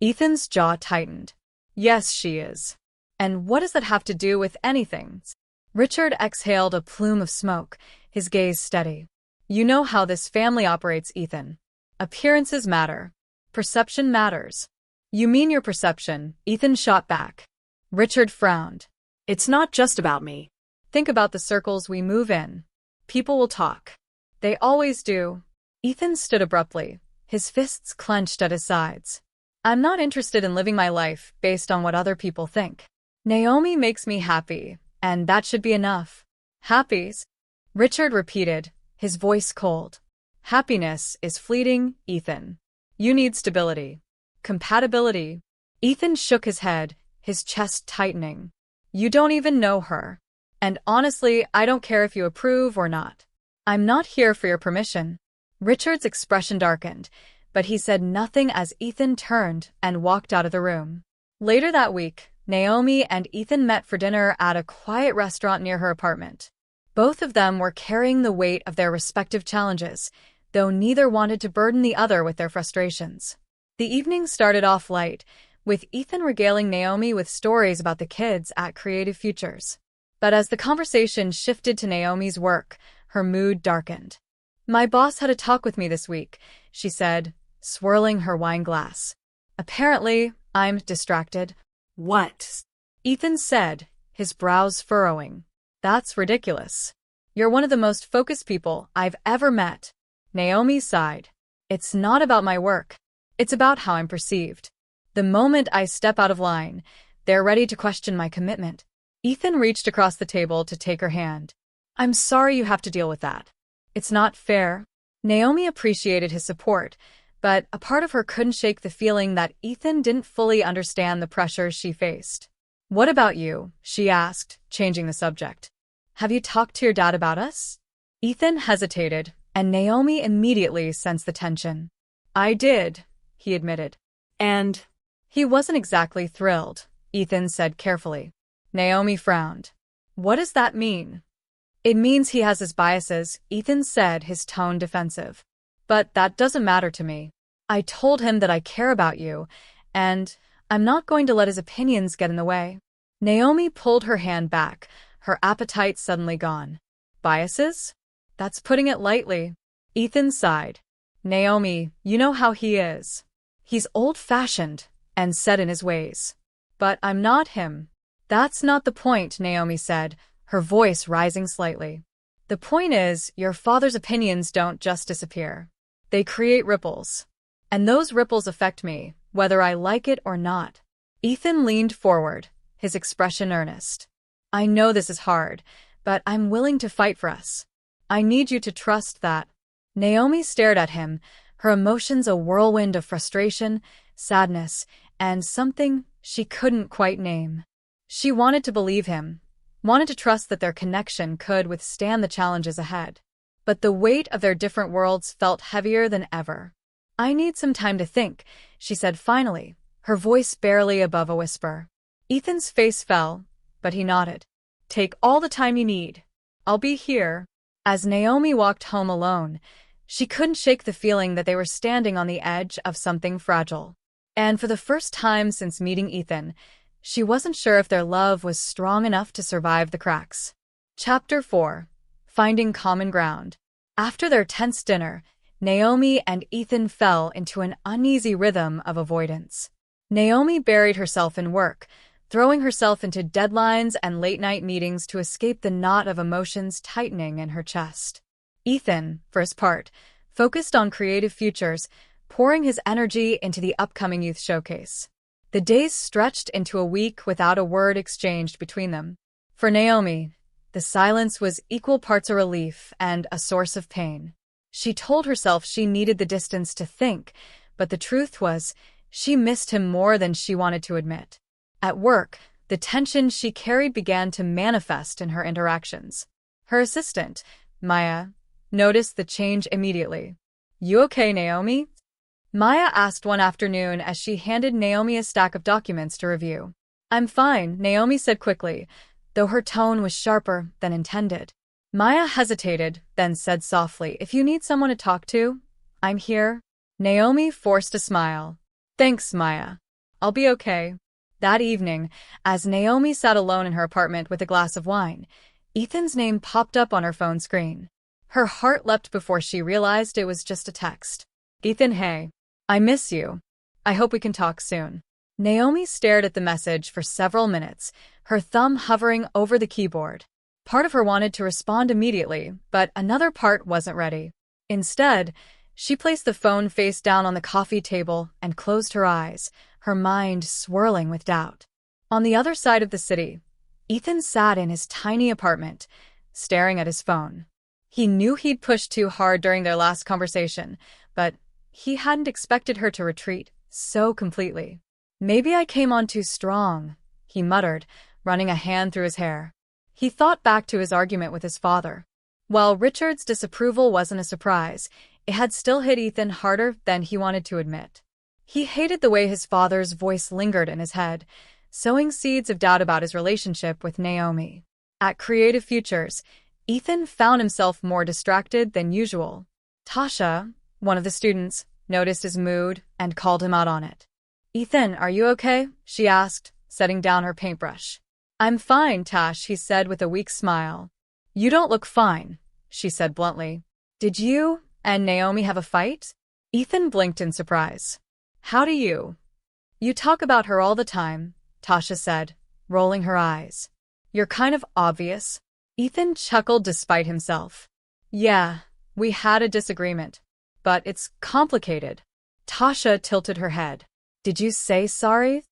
Ethan's jaw tightened. "Yes, she is." "And what does that have to do with anything?" Richard exhaled a plume of smoke, his gaze steady. "You know how this family operates, Ethan. Appearances matter. Perception matters." "You mean your perception," Ethan shot back. Richard frowned. "It's not just about me. Think about the circles we move in. People will talk. They always do." Ethan stood abruptly, his fists clenched at his sides. "I'm not interested in living my life based on what other people think. Naomi makes me happy, and that should be enough." "Happies?" Richard repeated, his voice cold. "Happiness is fleeting, Ethan. You need stability. Compatibility." Ethan shook his head, his chest tightening. "You don't even know her. And honestly, I don't care if you approve or not. I'm not here for your permission." Richard's expression darkened, but he said nothing as Ethan turned and walked out of the room. Later that week, Naomi and Ethan met for dinner at a quiet restaurant near her apartment. Both of them were carrying the weight of their respective challenges, though neither wanted to burden the other with their frustrations. The evening started off light, with Ethan regaling Naomi with stories about the kids at Creative Futures. But as the conversation shifted to Naomi's work, her mood darkened. "My boss had a talk with me this week," she said, swirling her wine glass. "Apparently, I'm distracted." "What?" Ethan said, his brows furrowing. "That's ridiculous." You're one of the most focused people I've ever met. Naomi sighed. It's not about my work. It's about how I'm perceived. The moment I step out of line, they're ready to question my commitment. Ethan reached across the table to take her hand. I'm sorry you have to deal with that. It's not fair. Naomi appreciated his support, but a part of her couldn't shake the feeling that Ethan didn't fully understand the pressures she faced. What about you? She asked, changing the subject. Have you talked to your dad about us? Ethan hesitated, and Naomi immediately sensed the tension. I did, he admitted. And he wasn't exactly thrilled, Ethan said carefully. Naomi frowned. What does that mean? It means he has his biases, Ethan said, his tone defensive. But that doesn't matter to me. I told him that I care about you, and I'm not going to let his opinions get in the way. Naomi pulled her hand back, her appetite suddenly gone. Biases? That's putting it lightly. Ethan sighed. Naomi, you know how he is. He's old-fashioned and set in his ways. But I'm not him. That's not the point, Naomi said, her voice rising slightly. The point is, your father's opinions don't just disappear. They create ripples. And those ripples affect me, whether I like it or not. Ethan leaned forward, his expression earnest. I know this is hard, but I'm willing to fight for us. I need you to trust that. Naomi stared at him, her emotions a whirlwind of frustration, sadness, and something she couldn't quite name. She wanted to believe him, wanted to trust that their connection could withstand the challenges ahead. But the weight of their different worlds felt heavier than ever. I need some time to think, she said finally, her voice barely above a whisper. Ethan's face fell, but he nodded. Take all the time you need. I'll be here. As Naomi walked home alone, she couldn't shake the feeling that they were standing on the edge of something fragile. And for the first time since meeting Ethan, she wasn't sure if their love was strong enough to survive the cracks. Chapter 4. Finding Common Ground. After their tense dinner, Naomi and Ethan fell into an uneasy rhythm of avoidance. Naomi buried herself in work, throwing herself into deadlines and late-night meetings to escape the knot of emotions tightening in her chest. Ethan, for his part, focused on creative futures, pouring his energy into the upcoming youth showcase. The days stretched into a week without a word exchanged between them. For Naomi, the silence was equal parts a relief and a source of pain. She told herself she needed the distance to think, but the truth was, she missed him more than she wanted to admit. At work, the tension she carried began to manifest in her interactions. Her assistant, Maya, noticed the change immediately. You okay, Naomi? Maya asked one afternoon as she handed Naomi a stack of documents to review. I'm fine, Naomi said quickly, though her tone was sharper than intended. Maya hesitated, then said softly, if you need someone to talk to, I'm here. Naomi forced a smile. Thanks, Maya. I'll be okay. That evening, as Naomi sat alone in her apartment with a glass of wine, Ethan's name popped up on her phone screen. Her heart leapt before she realized it was just a text. Ethan, hey. I miss you. I hope we can talk soon. Naomi stared at the message for several minutes, her thumb hovering over the keyboard. Part of her wanted to respond immediately, but another part wasn't ready. Instead, she placed the phone face down on the coffee table and closed her eyes, her mind swirling with doubt. On the other side of the city, Ethan sat in his tiny apartment, staring at his phone. He knew he'd pushed too hard during their last conversation, but he hadn't expected her to retreat so completely. Maybe I came on too strong, he muttered, running a hand through his hair. He thought back to his argument with his father. While Richard's disapproval wasn't a surprise, it had still hit Ethan harder than he wanted to admit. He hated the way his father's voice lingered in his head, sowing seeds of doubt about his relationship with Naomi. At Creative Futures, Ethan found himself more distracted than usual. Tasha, one of the students, noticed his mood and called him out on it. Ethan, are you okay? She asked, setting down her paintbrush. I'm fine, Tash, he said with a weak smile. You don't look fine, she said bluntly. Did you and Naomi have a fight? Ethan blinked in surprise. How do you? You talk about her all the time, Tasha said, rolling her eyes. You're kind of obvious. Ethan chuckled despite himself. Yeah, we had a disagreement. But it's complicated. Tasha tilted her head. Did you say sorry?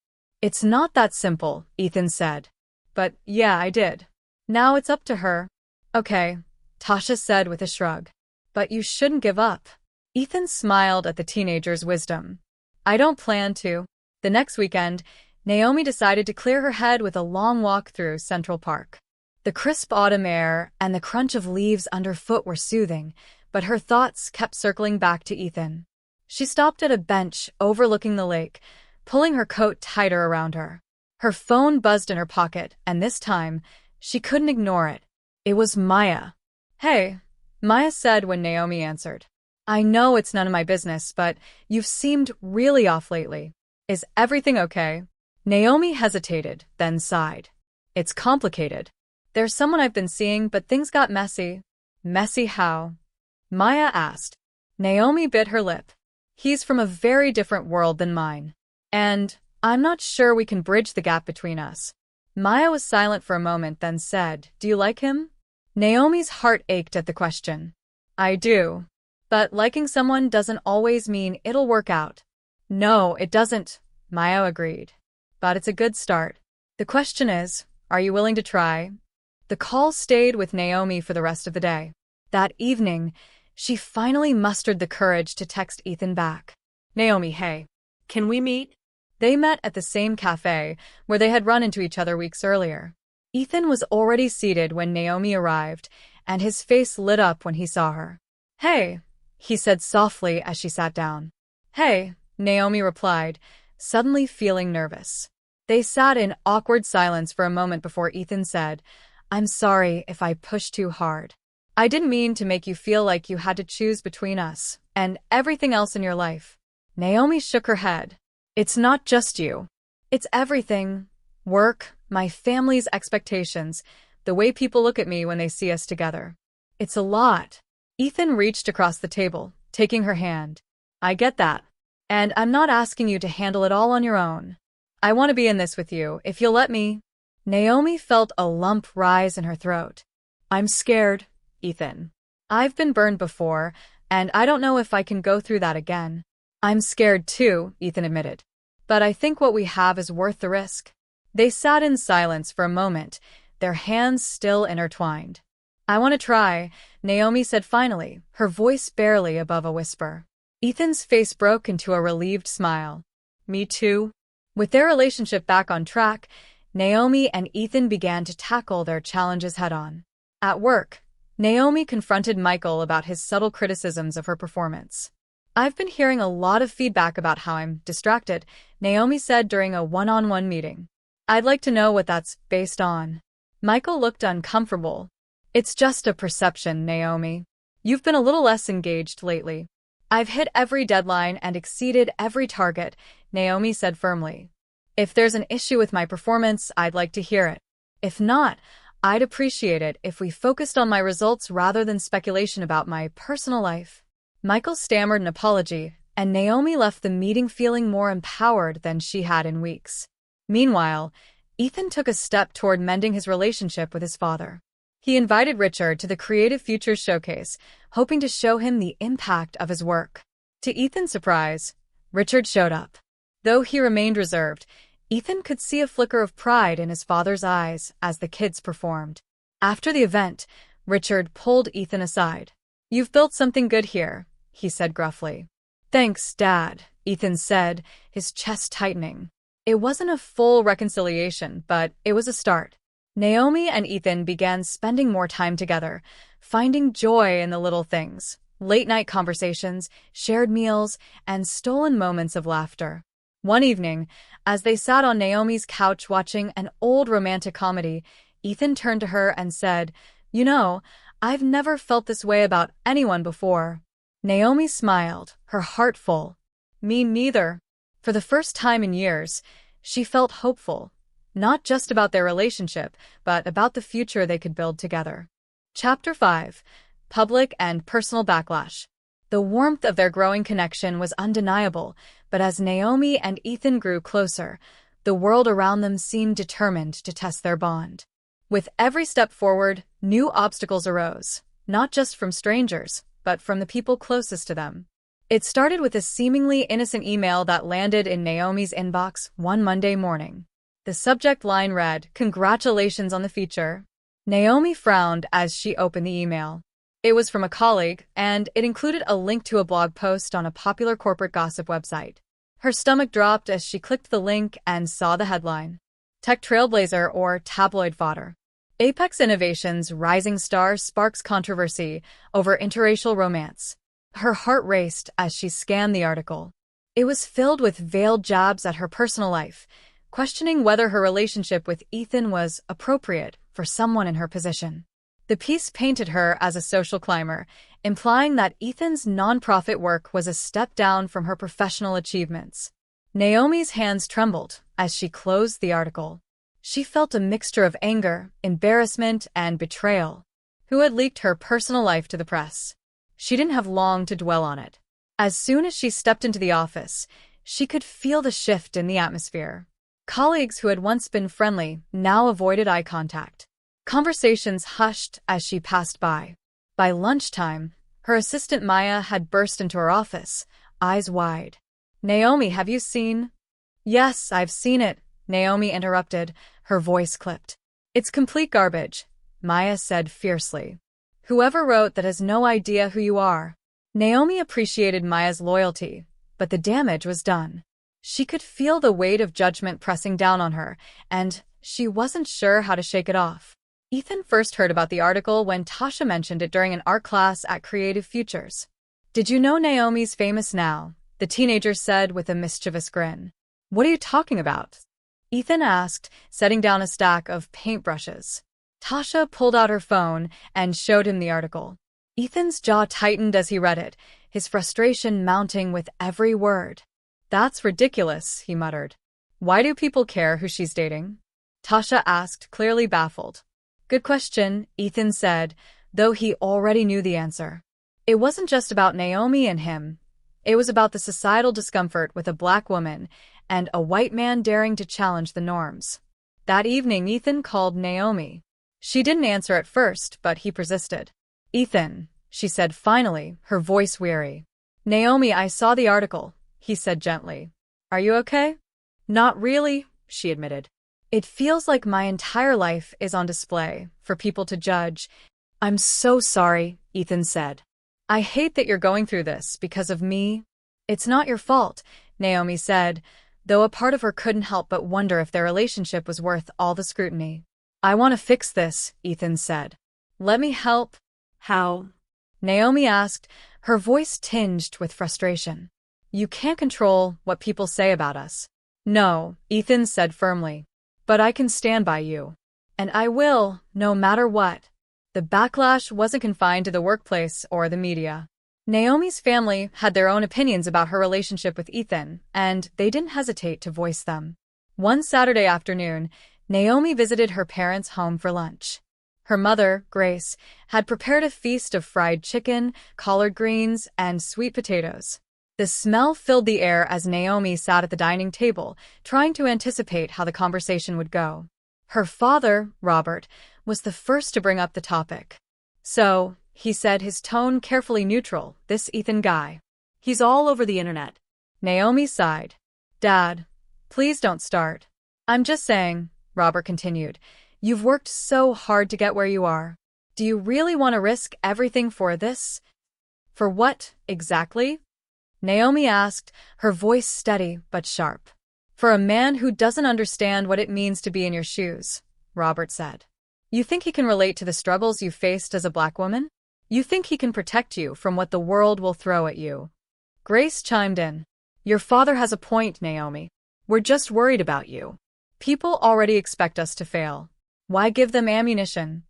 It's not that simple, Ethan said. But yeah, I did. Now it's up to her. Okay, Tasha said with a shrug. But you shouldn't give up. Ethan smiled at the teenager's wisdom. I don't plan to. The next weekend, Naomi decided to clear her head with a long walk through Central Park. The crisp autumn air and the crunch of leaves underfoot were soothing, but her thoughts kept circling back to Ethan. She stopped at a bench overlooking the lake, pulling her coat tighter around her. Her phone buzzed in her pocket, and this time, she couldn't ignore it. It was Maya. Hey, Maya said when Naomi answered. I know it's none of my business, but you've seemed really off lately. Is everything okay? Naomi hesitated, then sighed. It's complicated. There's someone I've been seeing, but things got messy. Messy how? Maya asked. Naomi bit her lip. He's from a very different world than mine. And I'm not sure we can bridge the gap between us. Maya was silent for a moment, then said, Do you like him? Naomi's heart ached at the question. I do. But liking someone doesn't always mean it'll work out. No, it doesn't, Maya agreed. But it's a good start. The question is, are you willing to try? The call stayed with Naomi for the rest of the day. That evening, she finally mustered the courage to text Ethan back. Naomi, hey. Can we meet? They met at the same cafe where they had run into each other weeks earlier. Ethan was already seated when Naomi arrived, and his face lit up when he saw her. Hey, he said softly as she sat down. Hey, Naomi replied, suddenly feeling nervous. They sat in awkward silence for a moment before Ethan said, I'm sorry if I pushed too hard. I didn't mean to make you feel like you had to choose between us and everything else in your life. Naomi shook her head. It's not just you. It's everything. Work, my family's expectations, the way people look at me when they see us together. It's a lot. Ethan reached across the table, taking her hand. I get that. And I'm not asking you to handle it all on your own. I want to be in this with you, if you'll let me. Naomi felt a lump rise in her throat. I'm scared, Ethan. I've been burned before, and I don't know if I can go through that again. I'm scared too, Ethan admitted. But I think what we have is worth the risk. They sat in silence for a moment, their hands still intertwined. I want to try, Naomi said finally, her voice barely above a whisper. Ethan's face broke into a relieved smile. Me too. With their relationship back on track, Naomi and Ethan began to tackle their challenges head-on. At work, Naomi confronted Michael about his subtle criticisms of her performance. I've been hearing a lot of feedback about how I'm distracted, Naomi said during a one-on-one meeting. I'd like to know what that's based on. Michael looked uncomfortable. It's just a perception, Naomi. You've been a little less engaged lately. I've hit every deadline and exceeded every target, Naomi said firmly. If there's an issue with my performance, I'd like to hear it. If not, I'd appreciate it if we focused on my results rather than speculation about my personal life. Michael stammered an apology, and Naomi left the meeting feeling more empowered than she had in weeks. Meanwhile, Ethan took a step toward mending his relationship with his father. He invited Richard to the Creative Futures Showcase, hoping to show him the impact of his work. To Ethan's surprise, Richard showed up. Though he remained reserved, Ethan could see a flicker of pride in his father's eyes as the kids performed. After the event, Richard pulled Ethan aside. You've built something good here, he said gruffly. Thanks, Dad, Ethan said, his chest tightening. It wasn't a full reconciliation, but it was a start. Naomi and Ethan began spending more time together, finding joy in the little things, late-night conversations, shared meals, and stolen moments of laughter. One evening, as they sat on Naomi's couch watching an old romantic comedy, Ethan turned to her and said, You know, I've never felt this way about anyone before. Naomi smiled, her heart full. Me neither. For the first time in years, she felt hopeful, not just about their relationship, but about the future they could build together. Chapter 5. Public and Personal Backlash. The warmth of their growing connection was undeniable, but as Naomi and Ethan grew closer, the world around them seemed determined to test their bond. With every step forward, new obstacles arose, not just from strangers, but from the people closest to them. It started with a seemingly innocent email that landed in Naomi's inbox one Monday morning. The subject line read, "Congratulations on the feature." Naomi frowned as she opened the email. It was from a colleague, and it included a link to a blog post on a popular corporate gossip website. Her stomach dropped as she clicked the link and saw the headline. Tech Trailblazer or Tabloid Fodder. Apex Innovations rising star sparks controversy over interracial romance. Her heart raced as she scanned the article. It was filled with veiled jabs at her personal life, questioning whether her relationship with Ethan was appropriate for someone in her position. The piece painted her as a social climber, implying that Ethan's nonprofit work was a step down from her professional achievements. Naomi's hands trembled as she closed the article. She felt a mixture of anger, embarrassment, and betrayal. Who had leaked her personal life to the press? She didn't have long to dwell on it. As soon as she stepped into the office, she could feel the shift in the atmosphere. Colleagues who had once been friendly now avoided eye contact. Conversations hushed as she passed by. By lunchtime, her assistant Maya had burst into her office, eyes wide. "Naomi, have you seen?" "Yes, I've seen it," Naomi interrupted, her voice clipped. "It's complete garbage," Maya said fiercely. "Whoever wrote that has no idea who you are." Naomi appreciated Maya's loyalty, but the damage was done. She could feel the weight of judgment pressing down on her, and she wasn't sure how to shake it off. Ethan first heard about the article when Tasha mentioned it during an art class at Creative Futures. "Did you know Naomi's famous now?" the teenager said with a mischievous grin. "What are you talking about?" Ethan asked, setting down a stack of paintbrushes. Tasha pulled out her phone and showed him the article. Ethan's jaw tightened as he read it, his frustration mounting with every word. "That's ridiculous," he muttered. "Why do people care who she's dating?" Tasha asked, clearly baffled. "Good question," Ethan said, though he already knew the answer. It wasn't just about Naomi and him. It was about the societal discomfort with a black woman and a white man daring to challenge the norms. That evening, Ethan called Naomi. She didn't answer at first, but he persisted. "Ethan," she said finally, her voice weary. "Naomi, I saw the article," he said gently. "Are you okay?" "Not really," she admitted. "It feels like my entire life is on display for people to judge." "I'm so sorry," Ethan said. "I hate that you're going through this because of me." "It's not your fault," Naomi said, though a part of her couldn't help but wonder if their relationship was worth all the scrutiny. "I want to fix this," Ethan said. "Let me help." "How?" Naomi asked, her voice tinged with frustration. "You can't control what people say about us." "No," Ethan said firmly. "But I can stand by you. And I will, no matter what." The backlash wasn't confined to the workplace or the media. Naomi's family had their own opinions about her relationship with Ethan, and they didn't hesitate to voice them. One Saturday afternoon, Naomi visited her parents' home for lunch. Her mother, Grace, had prepared a feast of fried chicken, collard greens, and sweet potatoes. The smell filled the air as Naomi sat at the dining table, trying to anticipate how the conversation would go. Her father, Robert, was the first to bring up the topic. "So," he said, his tone carefully neutral, "this Ethan guy. He's all over the internet." Naomi sighed. "Dad, please don't start." "I'm just saying," Robert continued, "you've worked so hard to get where you are. Do you really want to risk everything for this?" "For what, exactly?" Naomi asked, her voice steady but sharp. "For a man who doesn't understand what it means to be in your shoes," Robert said. "You think he can relate to the struggles you faced as a black woman? You think he can protect you from what the world will throw at you?" Grace chimed in. "Your father has a point, Naomi. We're just worried about you. People already expect us to fail. Why give them ammunition?"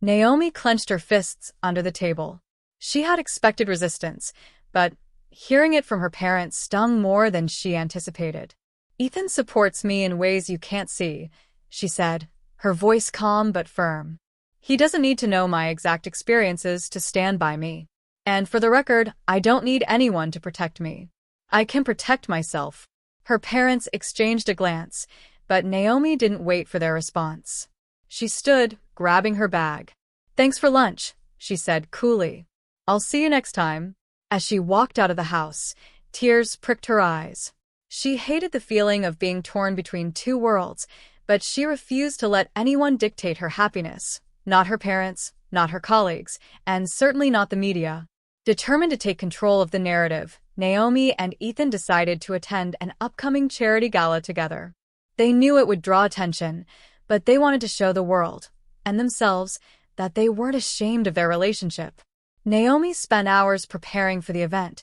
Naomi clenched her fists under the table. She had expected resistance, but hearing it from her parents stung more than she anticipated. "Ethan supports me in ways you can't see," she said, her voice calm but firm. "He doesn't need to know my exact experiences to stand by me. And for the record, I don't need anyone to protect me. I can protect myself." Her parents exchanged a glance, but Naomi didn't wait for their response. She stood, grabbing her bag. "Thanks for lunch," she said coolly. "I'll see you next time." As she walked out of the house, tears pricked her eyes. She hated the feeling of being torn between two worlds, but she refused to let anyone dictate her happiness. Not her parents, not her colleagues, and certainly not the media. Determined to take control of the narrative, Naomi and Ethan decided to attend an upcoming charity gala together. They knew it would draw attention, but they wanted to show the world, and themselves, that they weren't ashamed of their relationship. Naomi spent hours preparing for the event,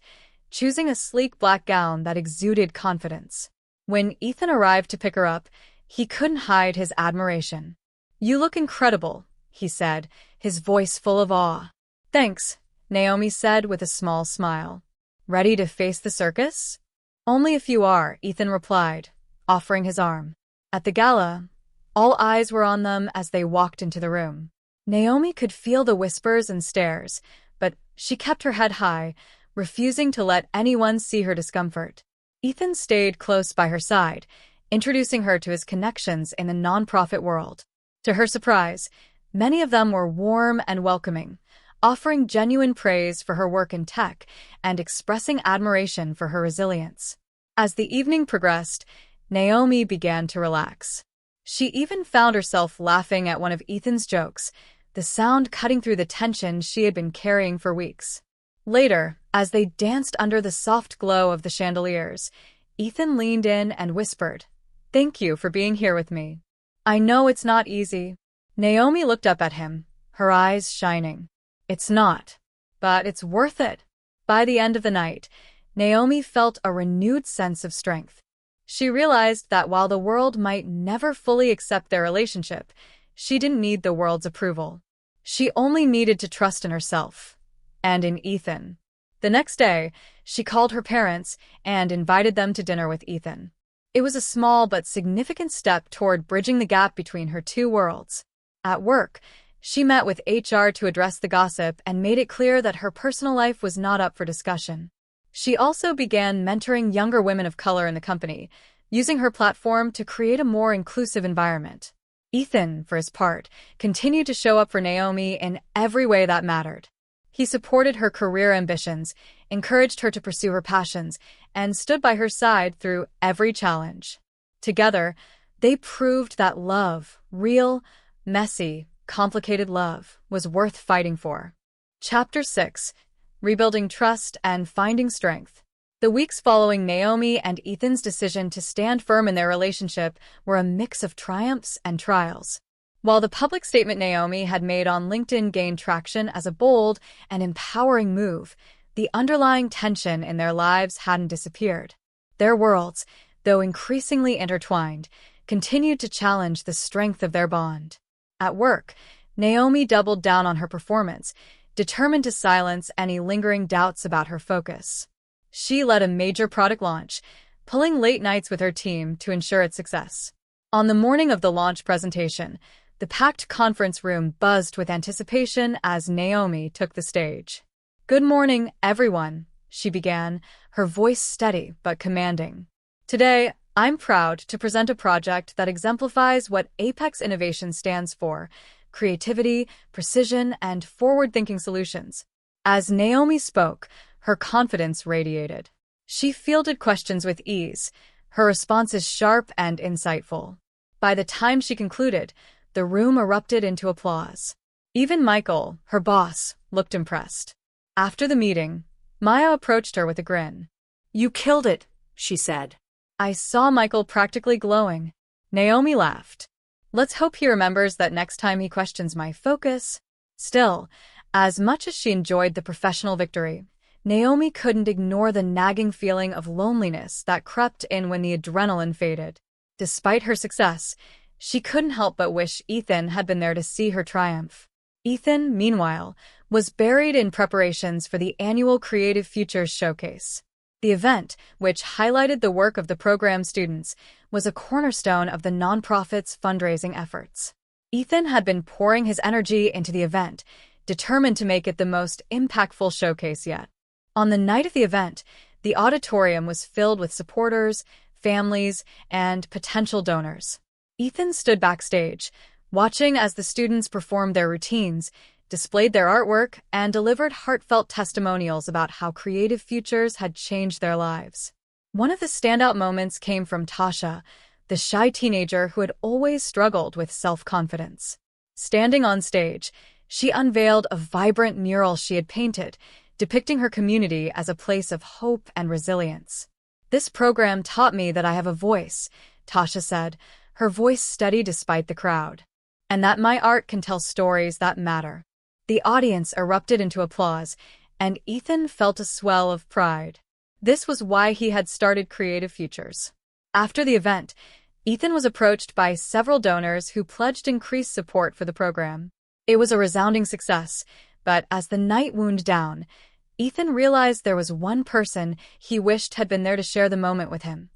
choosing a sleek black gown that exuded confidence. When Ethan arrived to pick her up, he couldn't hide his admiration. "You look incredible," he said, his voice full of awe. "Thanks," Naomi said with a small smile. "Ready to face the circus?" "Only if you are," Ethan replied, offering his arm. At the gala, all eyes were on them as they walked into the room. Naomi could feel the whispers and stares, but she kept her head high, refusing to let anyone see her discomfort. Ethan stayed close by her side, introducing her to his connections in the nonprofit world. To her surprise, many of them were warm and welcoming, offering genuine praise for her work in tech and expressing admiration for her resilience. As the evening progressed, Naomi began to relax. She even found herself laughing at one of Ethan's jokes, the sound cutting through the tension she had been carrying for weeks. Later, as they danced under the soft glow of the chandeliers, Ethan leaned in and whispered, "Thank you for being here with me. I know it's not easy." Naomi looked up at him, her eyes shining. "It's not, but it's worth it." By the end of the night, Naomi felt a renewed sense of strength. She realized that while the world might never fully accept their relationship, she didn't need the world's approval. She only needed to trust in herself, and in Ethan. The next day, she called her parents and invited them to dinner with Ethan. It was a small but significant step toward bridging the gap between her two worlds. At work, she met with HR to address the gossip and made it clear that her personal life was not up for discussion. She also began mentoring younger women of color in the company, using her platform to create a more inclusive environment. Ethan, for his part, continued to show up for Naomi in every way that mattered. He supported her career ambitions, encouraged her to pursue her passions, and stood by her side through every challenge. Together, they proved that love, real, messy, complicated love, was worth fighting for. Chapter 6: Rebuilding Trust and Finding Strength. The weeks following Naomi and Ethan's decision to stand firm in their relationship were a mix of triumphs and trials. While the public statement Naomi had made on LinkedIn gained traction as a bold and empowering move, the underlying tension in their lives hadn't disappeared. Their worlds, though increasingly intertwined, continued to challenge the strength of their bond. At work, Naomi doubled down on her performance, determined to silence any lingering doubts about her focus. She led a major product launch, pulling late nights with her team to ensure its success. On the morning of the launch presentation, the packed conference room buzzed with anticipation as Naomi took the stage. "Good morning, everyone," she began, her voice steady but commanding. "Today, I'm proud to present a project that exemplifies what Apex Innovation stands for: creativity, precision, and forward-thinking solutions." As Naomi spoke, her confidence radiated. She fielded questions with ease, her responses sharp and insightful. By the time she concluded, the room erupted into applause. Even Michael, her boss, looked impressed. After the meeting, Maya approached her with a grin. "You killed it," she said. I saw Michael practically glowing. Naomi laughed. "Let's hope he remembers that next time he questions my focus." Still, as much as she enjoyed the professional victory, Naomi couldn't ignore the nagging feeling of loneliness that crept in when the adrenaline faded. Despite her success, she couldn't help but wish Ethan had been there to see her triumph. Ethan, meanwhile, was buried in preparations for the annual Creative Futures Showcase. The event, which highlighted the work of the program students, was a cornerstone of the nonprofit's fundraising efforts. Ethan had been pouring his energy into the event, determined to make it the most impactful showcase yet. On the night of the event, the auditorium was filled with supporters, families, and potential donors. Ethan stood backstage, watching as the students performed their routines, displayed their artwork, and delivered heartfelt testimonials about how creative futures had changed their lives. One of the standout moments came from Tasha, the shy teenager who had always struggled with self-confidence. Standing on stage, she unveiled a vibrant mural she had painted, depicting her community as a place of hope and resilience. "This program taught me that I have a voice," Tasha said, her voice steady despite the crowd, "and that my art can tell stories that matter." The audience erupted into applause, and Ethan felt a swell of pride. This was why he had started Creative Futures. After the event, Ethan was approached by several donors who pledged increased support for the program. It was a resounding success, but as the night wound down, Ethan realized there was one person he wished had been there to share the moment with him: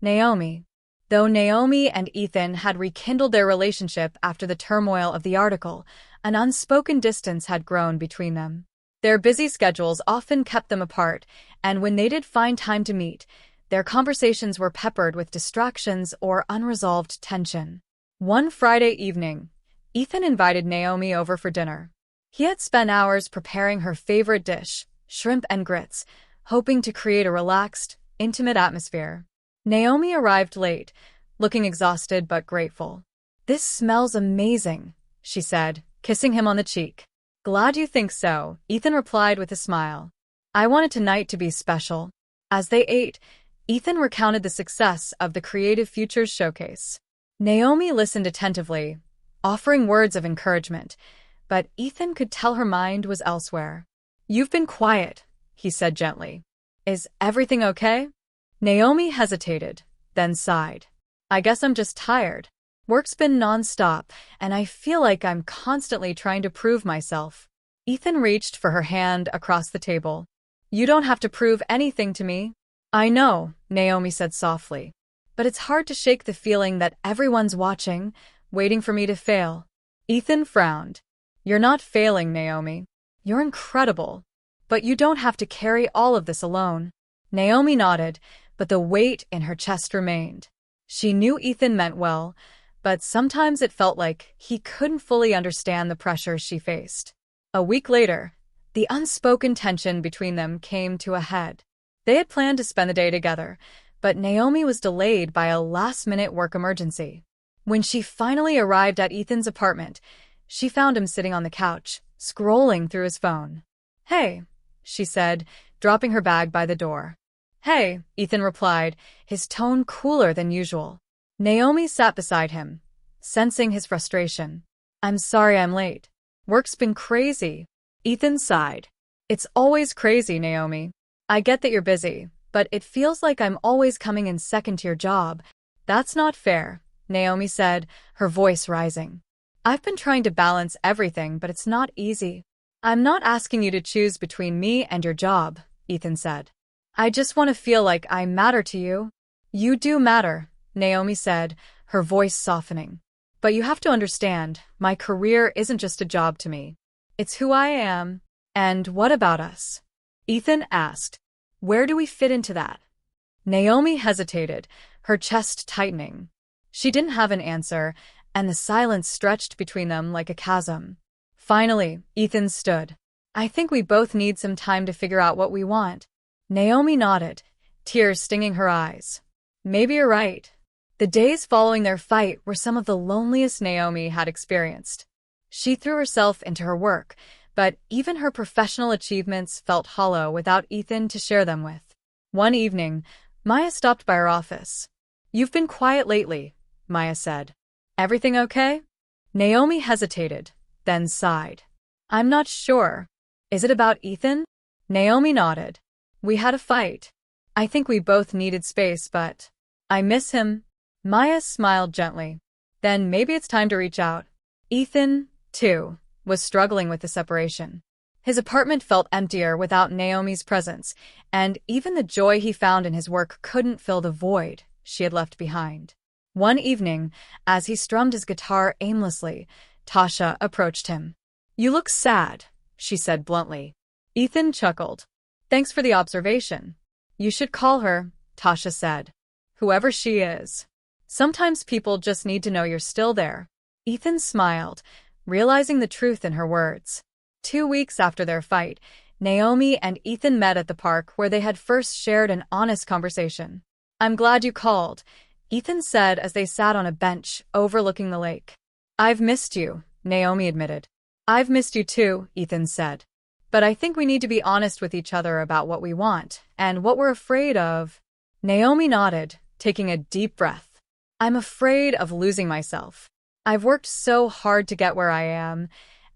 Naomi. Though Naomi and Ethan had rekindled their relationship after the turmoil of the article, an unspoken distance had grown between them. Their busy schedules often kept them apart, and when they did find time to meet, their conversations were peppered with distractions or unresolved tension. One Friday evening, Ethan invited Naomi over for dinner. He had spent hours preparing her favorite dish, shrimp and grits, hoping to create a relaxed, intimate atmosphere. Naomi arrived late, looking exhausted but grateful. "This smells amazing," she said, kissing him on the cheek. "Glad you think so," Ethan replied with a smile. "I wanted tonight to be special." As they ate, Ethan recounted the success of the Creative Futures Showcase. Naomi listened attentively, offering words of encouragement, but Ethan could tell her mind was elsewhere. "You've been quiet," he said gently. "Is everything okay?" Naomi hesitated, then sighed. "I guess I'm just tired. Work's been non-stop, and I feel like I'm constantly trying to prove myself." Ethan reached for her hand across the table. "You don't have to prove anything to me." "I know," Naomi said softly, "but it's hard to shake the feeling that everyone's watching, waiting for me to fail." Ethan frowned. "You're not failing, Naomi. You're incredible. But you don't have to carry all of this alone." Naomi nodded, but the weight in her chest remained. She knew Ethan meant well, but sometimes it felt like he couldn't fully understand the pressure she faced. A week later, the unspoken tension between them came to a head. They had planned to spend the day together, but Naomi was delayed by a last-minute work emergency. When she finally arrived at Ethan's apartment, she found him sitting on the couch, scrolling through his phone. "Hey," she said, dropping her bag by the door. "Hey," Ethan replied, his tone cooler than usual. Naomi sat beside him, sensing his frustration. "I'm sorry I'm late. Work's been crazy." Ethan sighed. "It's always crazy, Naomi. I get that you're busy, but it feels like I'm always coming in second to your job." "That's not fair," Naomi said, her voice rising. "I've been trying to balance everything, but it's not easy." "I'm not asking you to choose between me and your job," Ethan said. "I just want to feel like I matter to you." "You do matter," Naomi said, her voice softening. "But you have to understand, my career isn't just a job to me. It's who I am." "And what about us?" Ethan asked. "Where do we fit into that?" Naomi hesitated, her chest tightening. She didn't have an answer, and the silence stretched between them like a chasm. Finally, Ethan stood. "I think we both need some time to figure out what we want." Naomi nodded, tears stinging her eyes. "Maybe you're right." The days following their fight were some of the loneliest Naomi had experienced. She threw herself into her work, but even her professional achievements felt hollow without Ethan to share them with. One evening, Maya stopped by her office. "You've been quiet lately," Maya said. "Everything okay?" Naomi hesitated, then sighed. "I'm not sure. Is it about Ethan?" Naomi nodded. "We had a fight. I think we both needed space, but I miss him." Maya smiled gently. "Then maybe it's time to reach out." Ethan, too, was struggling with the separation. His apartment felt emptier without Naomi's presence, and even the joy he found in his work couldn't fill the void she had left behind. One evening, as he strummed his guitar aimlessly, Tasha approached him. "You look sad," she said bluntly. Ethan chuckled. "Thanks for the observation." "You should call her," Tasha said. "Whoever she is. Sometimes people just need to know you're still there." Ethan smiled, realizing the truth in her words. 2 weeks after their fight, Naomi and Ethan met at the park where they had first shared an honest conversation. "I'm glad you called," Ethan said as they sat on a bench overlooking the lake. "I've missed you," Naomi admitted. "I've missed you too," Ethan said. "But I think we need to be honest with each other about what we want and what we're afraid of." Naomi nodded, taking a deep breath. "I'm afraid of losing myself. I've worked so hard to get where I am,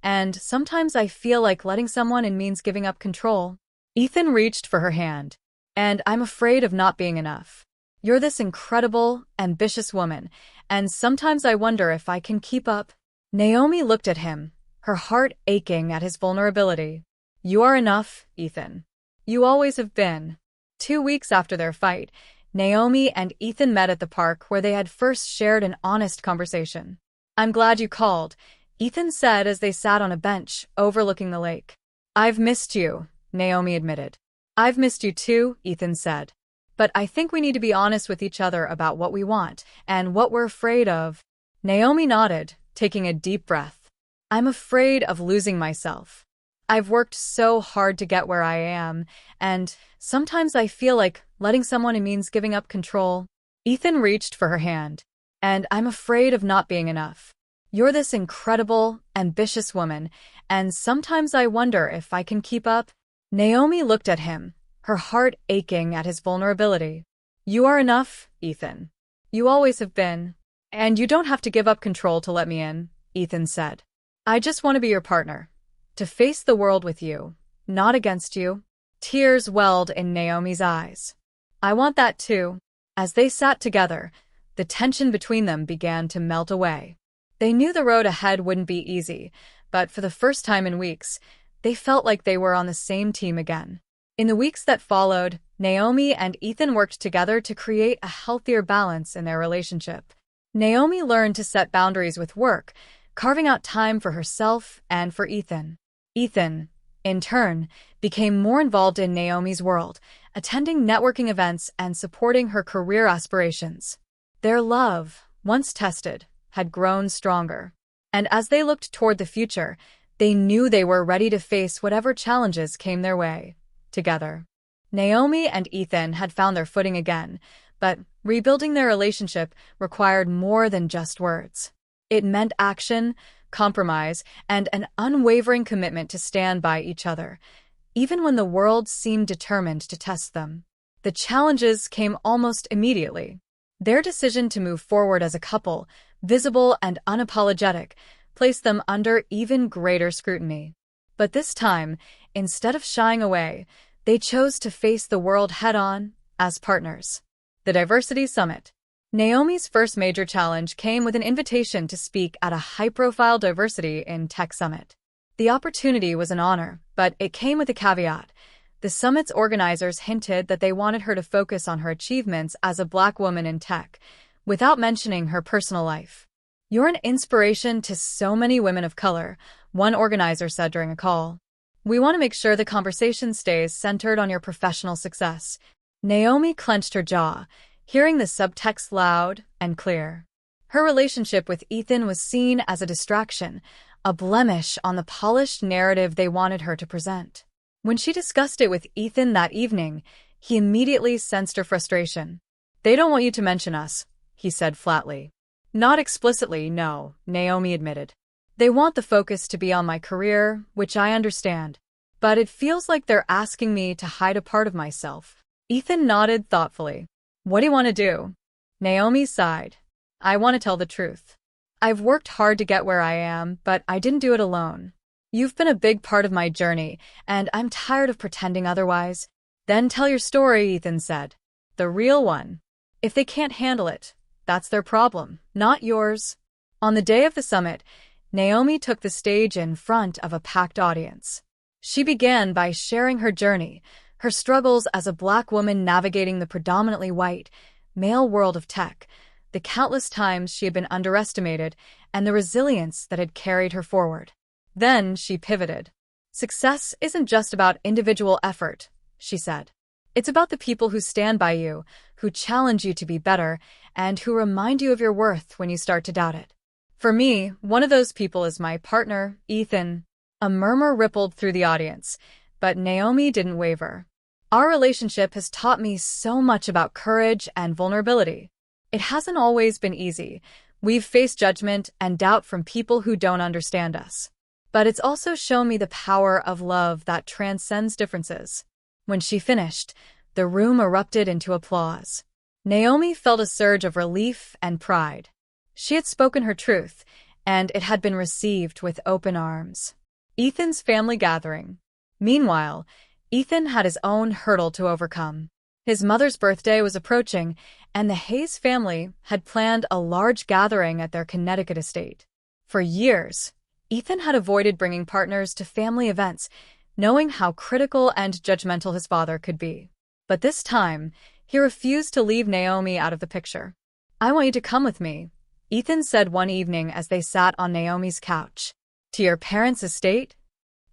and sometimes I feel like letting someone in means giving up control." Ethan reached for her hand. "And I'm afraid of not being enough. You're this incredible, ambitious woman, and sometimes I wonder if I can keep up." Naomi looked at him, her heart aching at his vulnerability. "You are enough, Ethan. You always have been." 2 weeks after their fight, Naomi and Ethan met at the park where they had first shared an honest conversation. "I'm glad you called," Ethan said as they sat on a bench overlooking the lake. "I've missed you," Naomi admitted. "I've missed you too," Ethan said. "But I think we need to be honest with each other about what we want and what we're afraid of." Naomi nodded, taking a deep breath. "I'm afraid of losing myself. I've worked so hard to get where I am, and sometimes I feel like letting someone in means giving up control." Ethan reached for her hand. "And I'm afraid of not being enough. You're this incredible, ambitious woman, and sometimes I wonder if I can keep up." Naomi looked at him, her heart aching at his vulnerability. "You are enough, Ethan. You always have been. And you don't have to give up control to let me in," Ethan said. "I just want to be your partner. To face the world with you, not against you." Tears welled in Naomi's eyes. "I want that too." As they sat together, the tension between them began to melt away. They knew the road ahead wouldn't be easy, but for the first time in weeks, they felt like they were on the same team again. In the weeks that followed, Naomi and Ethan worked together to create a healthier balance in their relationship. Naomi learned to set boundaries with work, carving out time for herself and for Ethan. Ethan, in turn, became more involved in Naomi's world, attending networking events and supporting her career aspirations. Their love, once tested, had grown stronger. And as they looked toward the future, they knew they were ready to face whatever challenges came their way, together. Naomi and Ethan had found their footing again, but rebuilding their relationship required more than just words. It meant action, compromise, and an unwavering commitment to stand by each other, even when the world seemed determined to test them. The challenges came almost immediately. Their decision to move forward as a couple, visible and unapologetic, placed them under even greater scrutiny. But this time, instead of shying away, they chose to face the world head-on, as partners. The Diversity Summit. Naomi's first major challenge came with an invitation to speak at a high-profile diversity in tech summit. The opportunity was an honor, but it came with a caveat. The summit's organizers hinted that they wanted her to focus on her achievements as a Black woman in tech, without mentioning her personal life. "You're an inspiration to so many women of color," one organizer said during a call. "We want to make sure the conversation stays centered on your professional success." Naomi clenched her jaw, hearing the subtext loud and clear. Her relationship with Ethan was seen as a distraction, a blemish on the polished narrative they wanted her to present. When she discussed it with Ethan that evening, he immediately sensed her frustration. "They don't want you to mention us," he said flatly. "Not explicitly, no," Naomi admitted. "They want the focus to be on my career, which I understand. But it feels like they're asking me to hide a part of myself." Ethan nodded thoughtfully. "What do you want to do?" Naomi sighed. "I want to tell the truth. I've worked hard to get where I am, but I didn't do it alone. You've been a big part of my journey, and I'm tired of pretending otherwise." "Then tell your story," Ethan said. "The real one. If they can't handle it, that's their problem, not yours." On the day of the summit, Naomi took the stage in front of a packed audience. She began by sharing her journey, her struggles as a Black woman navigating the predominantly white, male world of tech, the countless times she had been underestimated, and the resilience that had carried her forward. Then she pivoted. "Success isn't just about individual effort," she said. "It's about the people who stand by you, who challenge you to be better, and who remind you of your worth when you start to doubt it. For me, one of those people is my partner, Ethan. A murmur rippled through the audience, but Naomi didn't waver. Our relationship has taught me so much about courage and vulnerability. It hasn't always been easy. We've faced judgment and doubt from people who don't understand us. But it's also shown me the power of love that transcends differences. When she finished, the room erupted into applause. Naomi felt a surge of relief and pride. She had spoken her truth, and it had been received with open arms. Ethan's family gathering. Meanwhile, Ethan had his own hurdle to overcome. His mother's birthday was approaching, and the Hayes family had planned a large gathering at their Connecticut estate. For years, Ethan had avoided bringing partners to family events, knowing how critical and judgmental his father could be. But this time, he refused to leave Naomi out of the picture. "I want you to come with me," Ethan said one evening as they sat on Naomi's couch. "To your parents' estate?"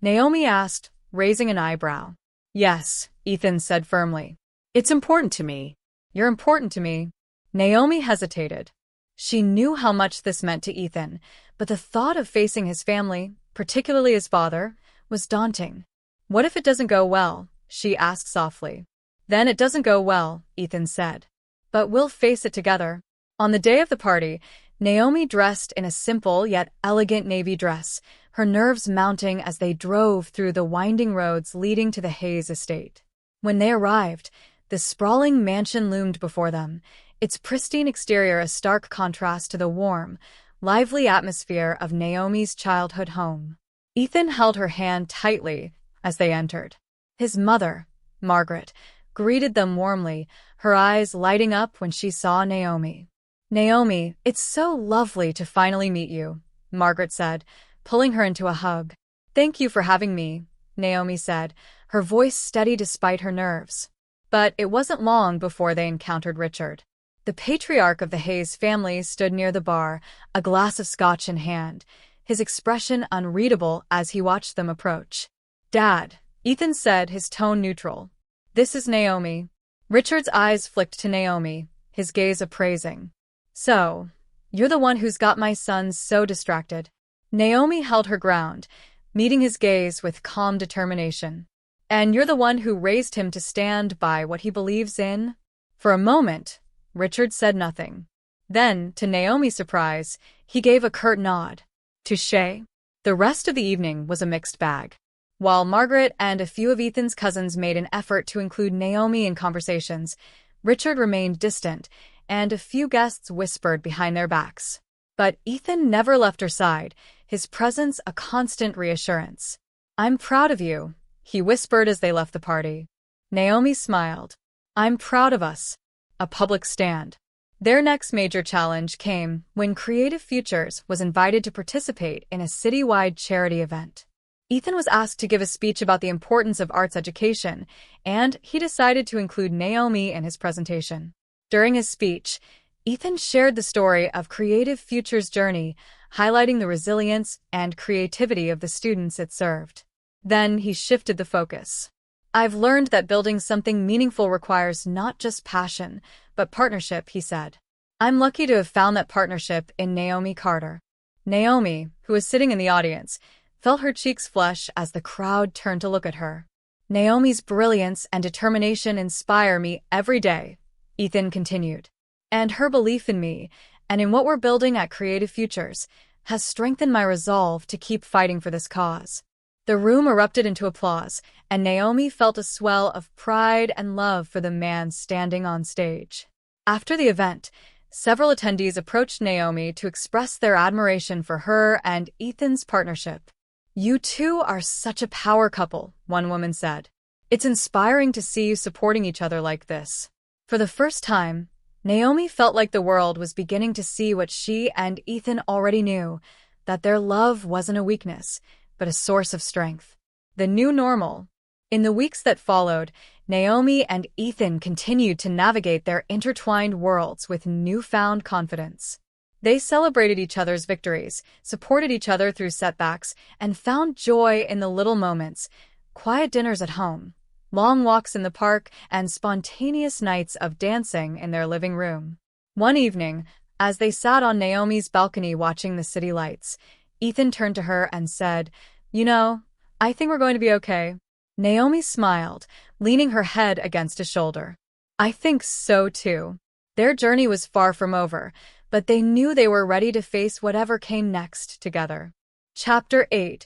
Naomi asked, raising an eyebrow. "Yes," Ethan said firmly. "It's important to me." "You're important to me." Naomi hesitated. She knew how much this meant to Ethan, but the thought of facing his family, particularly his father, was daunting. "What if it doesn't go well?" she asked softly. "Then it doesn't go well," Ethan said. "But we'll face it together." On the day of the party, Naomi dressed in a simple yet elegant navy dress, her nerves mounting as they drove through the winding roads leading to the Hayes estate. When they arrived, the sprawling mansion loomed before them, its pristine exterior a stark contrast to the warm, lively atmosphere of Naomi's childhood home. Ethan held her hand tightly as they entered. His mother, Margaret, greeted them warmly, her eyes lighting up when she saw Naomi. "Naomi, it's so lovely to finally meet you," Margaret said, pulling her into a hug. "Thank you for having me," Naomi said, her voice steady despite her nerves. But it wasn't long before they encountered Richard. The patriarch of the Hayes family stood near the bar, a glass of scotch in hand, his expression unreadable as he watched them approach. "Dad," Ethan said, his tone neutral. "This is Naomi." Richard's eyes flicked to Naomi, his gaze appraising. "So, you're the one who's got my son so distracted." Naomi held her ground, meeting his gaze with calm determination. "And you're the one who raised him to stand by what he believes in?" For a moment, Richard said nothing. Then, to Naomi's surprise, he gave a curt nod. "Touché." The rest of the evening was a mixed bag. While Margaret and a few of Ethan's cousins made an effort to include Naomi in conversations, Richard remained distant, and a few guests whispered behind their backs. But Ethan never left her side, his presence a constant reassurance. "I'm proud of you," he whispered as they left the party. Naomi smiled. "I'm proud of us." A public stand. Their next major challenge came when Creative Futures was invited to participate in a citywide charity event. Ethan was asked to give a speech about the importance of arts education, and he decided to include Naomi in his presentation. During his speech, Ethan shared the story of Creative Futures' journey, highlighting the resilience and creativity of the students it served. Then he shifted the focus. "I've learned that building something meaningful requires not just passion, but partnership," he said. "I'm lucky to have found that partnership in Naomi Carter." Naomi, who was sitting in the audience, felt her cheeks flush as the crowd turned to look at her. "Naomi's brilliance and determination inspire me every day," Ethan continued. "And her belief in me, and in what we're building at Creative Futures, has strengthened my resolve to keep fighting for this cause." The room erupted into applause, and Naomi felt a swell of pride and love for the man standing on stage. After the event, several attendees approached Naomi to express their admiration for her and Ethan's partnership. "You two are such a power couple," one woman said. "It's inspiring to see you supporting each other like this." For the first time, Naomi felt like the world was beginning to see what she and Ethan already knew, that their love wasn't a weakness, but a source of strength. The new normal. In the weeks that followed, Naomi and Ethan continued to navigate their intertwined worlds with newfound confidence. They celebrated each other's victories, supported each other through setbacks, and found joy in the little moments: quiet dinners at home, long walks in the park, and spontaneous nights of dancing in their living room. One evening, As they sat on Naomi's balcony watching the city lights, Ethan turned to her and said, "You know, I think we're going to be okay." Naomi smiled, leaning her head against his shoulder. "I think so too." Their journey was far from over, but they knew they were ready to face whatever came next together. Chapter 8.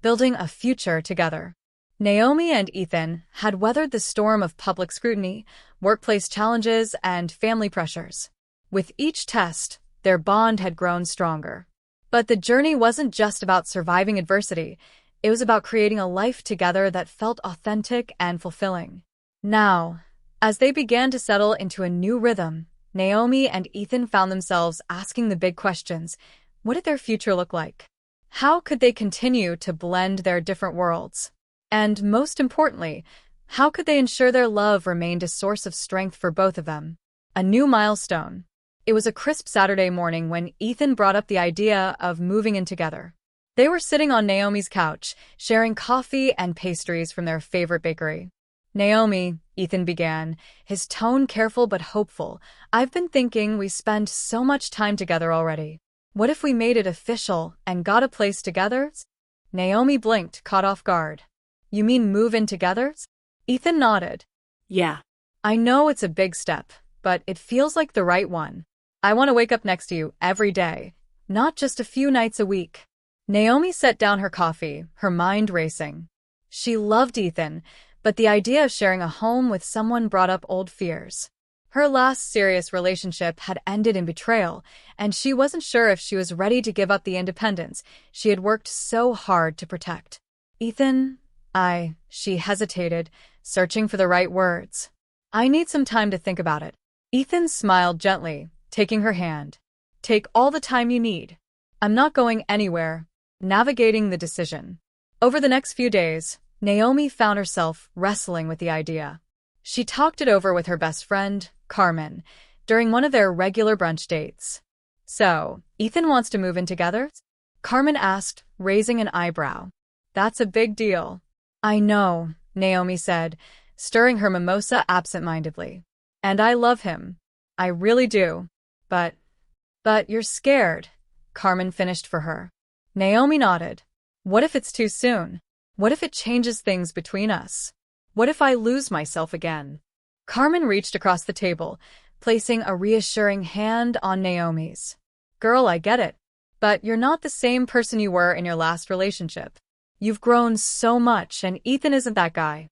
Building a Future Together. Naomi and Ethan had weathered the storm of public scrutiny, workplace challenges, and family pressures. With each test, their bond had grown stronger. But the journey wasn't just about surviving adversity. It was about creating a life together that felt authentic and fulfilling. Now, as they began to settle into a new rhythm, Naomi and Ethan found themselves asking the big questions. What did their future look like? How could they continue to blend their different worlds? And most importantly, how could they ensure their love remained a source of strength for both of them? A new milestone. It was a crisp Saturday morning when Ethan brought up the idea of moving in together. They were sitting on Naomi's couch, sharing coffee and pastries from their favorite bakery. "Naomi," Ethan began, his tone careful but hopeful, "I've been thinking we spend so much time together already. What if we made it official and got a place together?" Naomi blinked, caught off guard. "You mean move in together?" Ethan nodded. Yeah. "I know it's a big step, but it feels like the right one. I want to wake up next to you every day, not just a few nights a week." Naomi set down her coffee, her mind racing. She loved Ethan, but the idea of sharing a home with someone brought up old fears. Her last serious relationship had ended in betrayal, and she wasn't sure if she was ready to give up the independence she had worked so hard to protect. "Ethan, she hesitated, searching for the right words. "I need some time to think about it." Ethan smiled gently, taking her hand. "Take all the time you need. I'm not going anywhere." Navigating the decision. Over the next few days, Naomi found herself wrestling with the idea. She talked it over with her best friend, Carmen, during one of their regular brunch dates. "So, Ethan wants to move in together?" Carmen asked, raising an eyebrow. "That's a big deal." "I know," Naomi said, stirring her mimosa absent-mindedly. "And I love him. I really do. But you're scared," Carmen finished for her. Naomi nodded. "What if it's too soon? What if it changes things between us? What if I lose myself again?" Carmen reached across the table, placing a reassuring hand on Naomi's. "Girl, I get it. But you're not the same person you were in your last relationship. You've grown so much, and Ethan isn't that guy.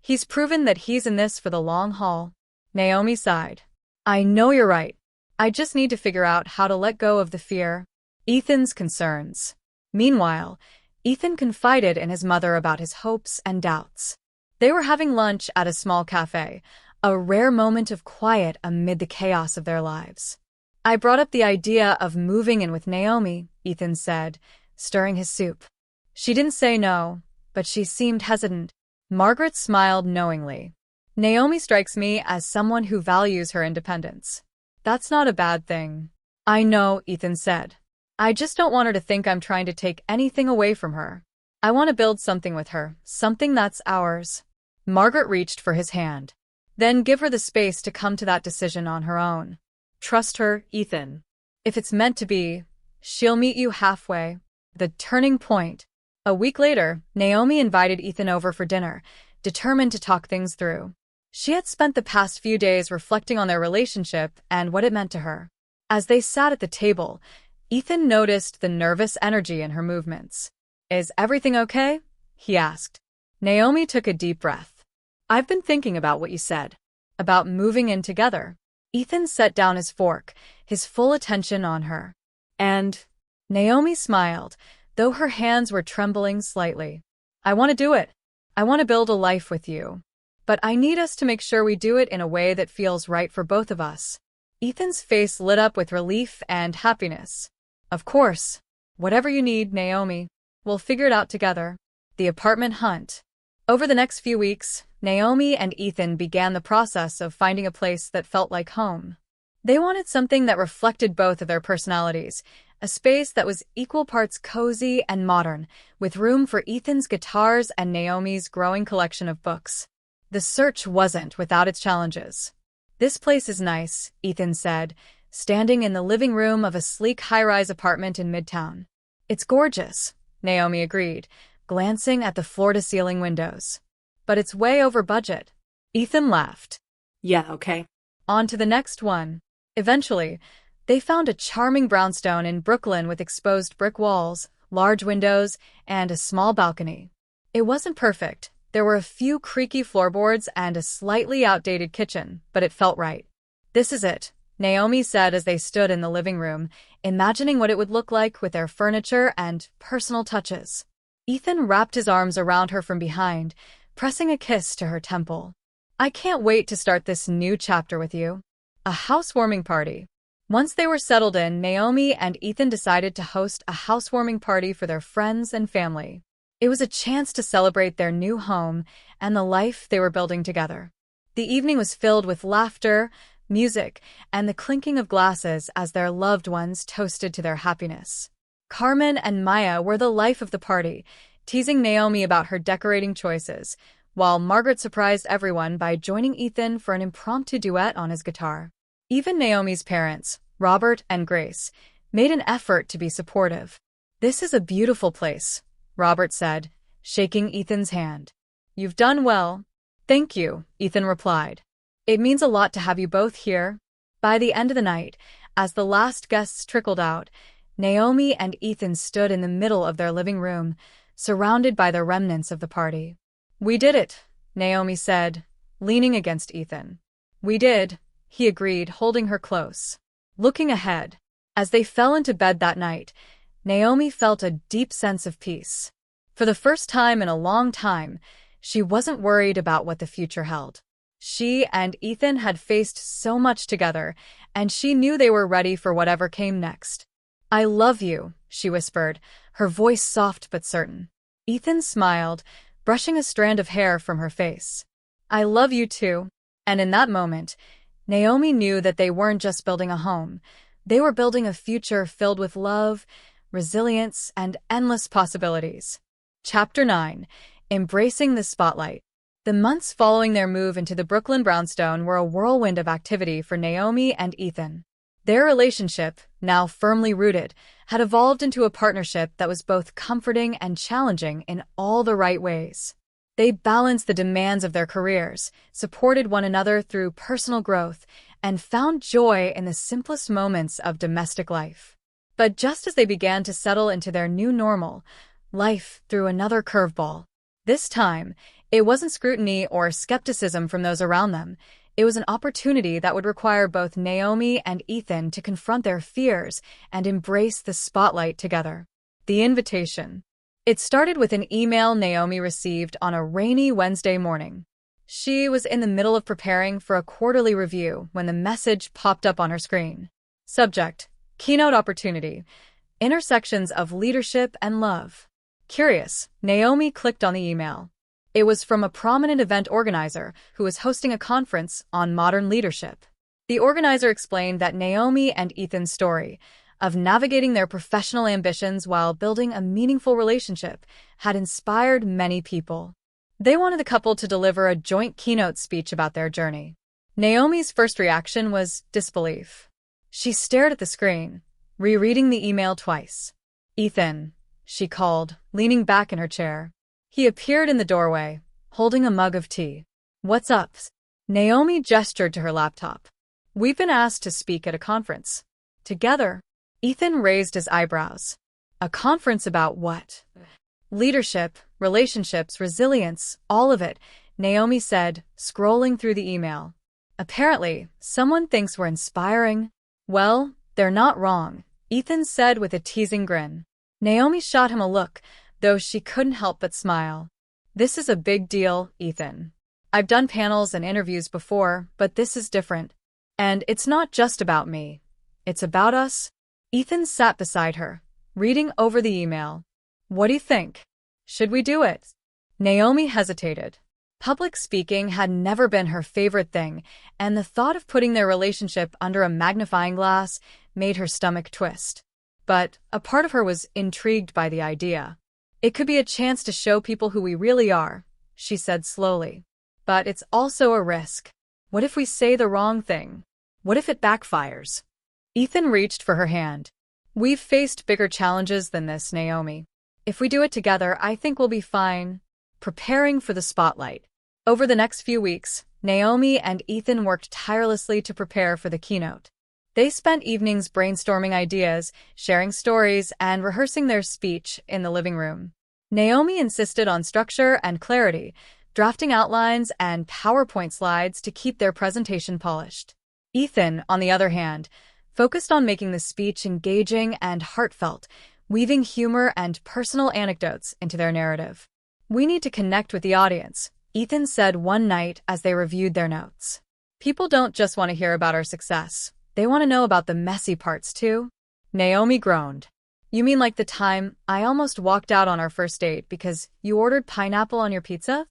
He's proven that he's in this for the long haul." Naomi sighed. "I know you're right. I just need to figure out how to let go of the fear." Ethan's concerns. Meanwhile, Ethan confided in his mother about his hopes and doubts. They were having lunch at a small cafe, a rare moment of quiet amid the chaos of their lives. "I brought up the idea of moving in with Naomi," Ethan said, stirring his soup. She didn't say no, but she seemed hesitant. Margaret smiled knowingly. "Naomi strikes me as someone who values her independence." "That's not a bad thing." "I know," Ethan said. "I just don't want her to think I'm trying to take anything away from her. I want to build something with her, something that's ours." Margaret reached for his hand. "Then give her the space to come to that decision on her own. Trust her, Ethan. If it's meant to be, she'll meet you halfway." The turning point. A week later, Naomi invited Ethan over for dinner, determined to talk things through. She had spent the past few days reflecting on their relationship and what it meant to her. As they sat at the table, Ethan noticed the nervous energy in her movements. "Is everything okay?" he asked. Naomi took a deep breath. "I've been thinking about what you said. About moving in together." Ethan set down his fork, his full attention on her. "And?" Naomi smiled, though her hands were trembling slightly. "I want to do it. I want to build a life with you. But I need us to make sure we do it in a way that feels right for both of us." Ethan's face lit up with relief and happiness. "Of course. Whatever you need, Naomi. We'll figure it out together." The apartment hunt. Over the next few weeks, Naomi and Ethan began the process of finding a place that felt like home. They wanted something that reflected both of their personalities, a space that was equal parts cozy and modern, with room for Ethan's guitars and Naomi's growing collection of books. The search wasn't without its challenges. "This place is nice," Ethan said, standing in the living room of a sleek high-rise apartment in Midtown. "It's gorgeous," Naomi agreed, glancing at the floor-to-ceiling windows. "But it's way over budget." Ethan laughed. "Yeah, okay." On to the next one. Eventually, they found a charming brownstone in Brooklyn with exposed brick walls, large windows, and a small balcony. It wasn't perfect. There were a few creaky floorboards and a slightly outdated kitchen, but it felt right. "This is it," Naomi said as they stood in the living room, imagining what it would look like with their furniture and personal touches. Ethan wrapped his arms around her from behind, pressing a kiss to her temple. "I can't wait to start this new chapter with you." A housewarming party. Once they were settled in, Naomi and Ethan decided to host a housewarming party for their friends and family. It was a chance to celebrate their new home and the life they were building together. The evening was filled with laughter, music, and the clinking of glasses as their loved ones toasted to their happiness. Carmen and Maya were the life of the party, teasing Naomi about her decorating choices, while Margaret surprised everyone by joining Ethan for an impromptu duet on his guitar. Even Naomi's parents, Robert and Grace, made an effort to be supportive. "This is a beautiful place," Robert said, shaking Ethan's hand. "You've done well." "Thank you," Ethan replied. "It means a lot to have you both here." By the end of the night, as the last guests trickled out, Naomi and Ethan stood in the middle of their living room, surrounded by the remnants of the party. "We did it," Naomi said, leaning against Ethan. "We did," he agreed, holding her close. Looking ahead, as they fell into bed that night, Naomi felt a deep sense of peace. For the first time in a long time, she wasn't worried about what the future held. She and Ethan had faced so much together, and she knew they were ready for whatever came next. "I love you," she whispered, her voice soft but certain. Ethan smiled, brushing a strand of hair from her face. "I love you too." And in that moment, Naomi knew that they weren't just building a home. They were building a future filled with love, resilience, and endless possibilities. Chapter 9. Embracing the Spotlight. The months following their move into the Brooklyn brownstone were a whirlwind of activity for Naomi and Ethan. Their relationship, now firmly rooted, had evolved into a partnership that was both comforting and challenging in all the right ways. They balanced the demands of their careers, supported one another through personal growth, and found joy in the simplest moments of domestic life. But just as they began to settle into their new normal, life threw another curveball. This time, it wasn't scrutiny or skepticism from those around them. It was an opportunity that would require both Naomi and Ethan to confront their fears and embrace the spotlight together. The invitation. It started with an email Naomi received on a rainy Wednesday morning. She was in the middle of preparing for a quarterly review when the message popped up on her screen. Subject: Keynote Opportunity. Intersections of Leadership and Love. Curious, Naomi clicked on the email. It was from a prominent event organizer who was hosting a conference on modern leadership. The organizer explained that Naomi and Ethan's story of navigating their professional ambitions while building a meaningful relationship had inspired many people. They wanted the couple to deliver a joint keynote speech about their journey. Naomi's first reaction was disbelief. She stared at the screen, rereading the email twice. "Ethan," she called, leaning back in her chair. He appeared in the doorway, holding a mug of tea. "What's up?" Naomi gestured to her laptop. "We've been asked to speak at a conference. Together." Ethan raised his eyebrows. "A conference about what?" "Leadership, relationships, resilience, all of it," Naomi said, scrolling through the email. "Apparently, someone thinks we're inspiring." "Well, they're not wrong," Ethan said with a teasing grin. Naomi shot him a look, though she couldn't help but smile. "This is a big deal, Ethan. I've done panels and interviews before, but this is different. And it's not just about me. It's about us." Ethan sat beside her, reading over the email. "What do you think? Should we do it?" Naomi hesitated. Public speaking had never been her favorite thing, and the thought of putting their relationship under a magnifying glass made her stomach twist. But a part of her was intrigued by the idea. "It could be a chance to show people who we really are," she said slowly. "But it's also a risk. What if we say the wrong thing? What if it backfires?" Ethan reached for her hand. We've faced bigger challenges than this, Naomi. If we do it together, I think we'll be fine. Preparing for the spotlight. Over the next few weeks, Naomi and Ethan worked tirelessly to prepare for the keynote. They spent evenings brainstorming ideas, sharing stories, and rehearsing their speech in the living room. Naomi insisted on structure and clarity, drafting outlines and PowerPoint slides to keep their presentation polished. Ethan, on the other hand, focused on making the speech engaging and heartfelt, weaving humor and personal anecdotes into their narrative. "We need to connect with the audience," Ethan said one night as they reviewed their notes. "People don't just want to hear about our success. They want to know about the messy parts, too." Naomi groaned. "You mean like the time I almost walked out on our first date because you ordered pineapple on your pizza?"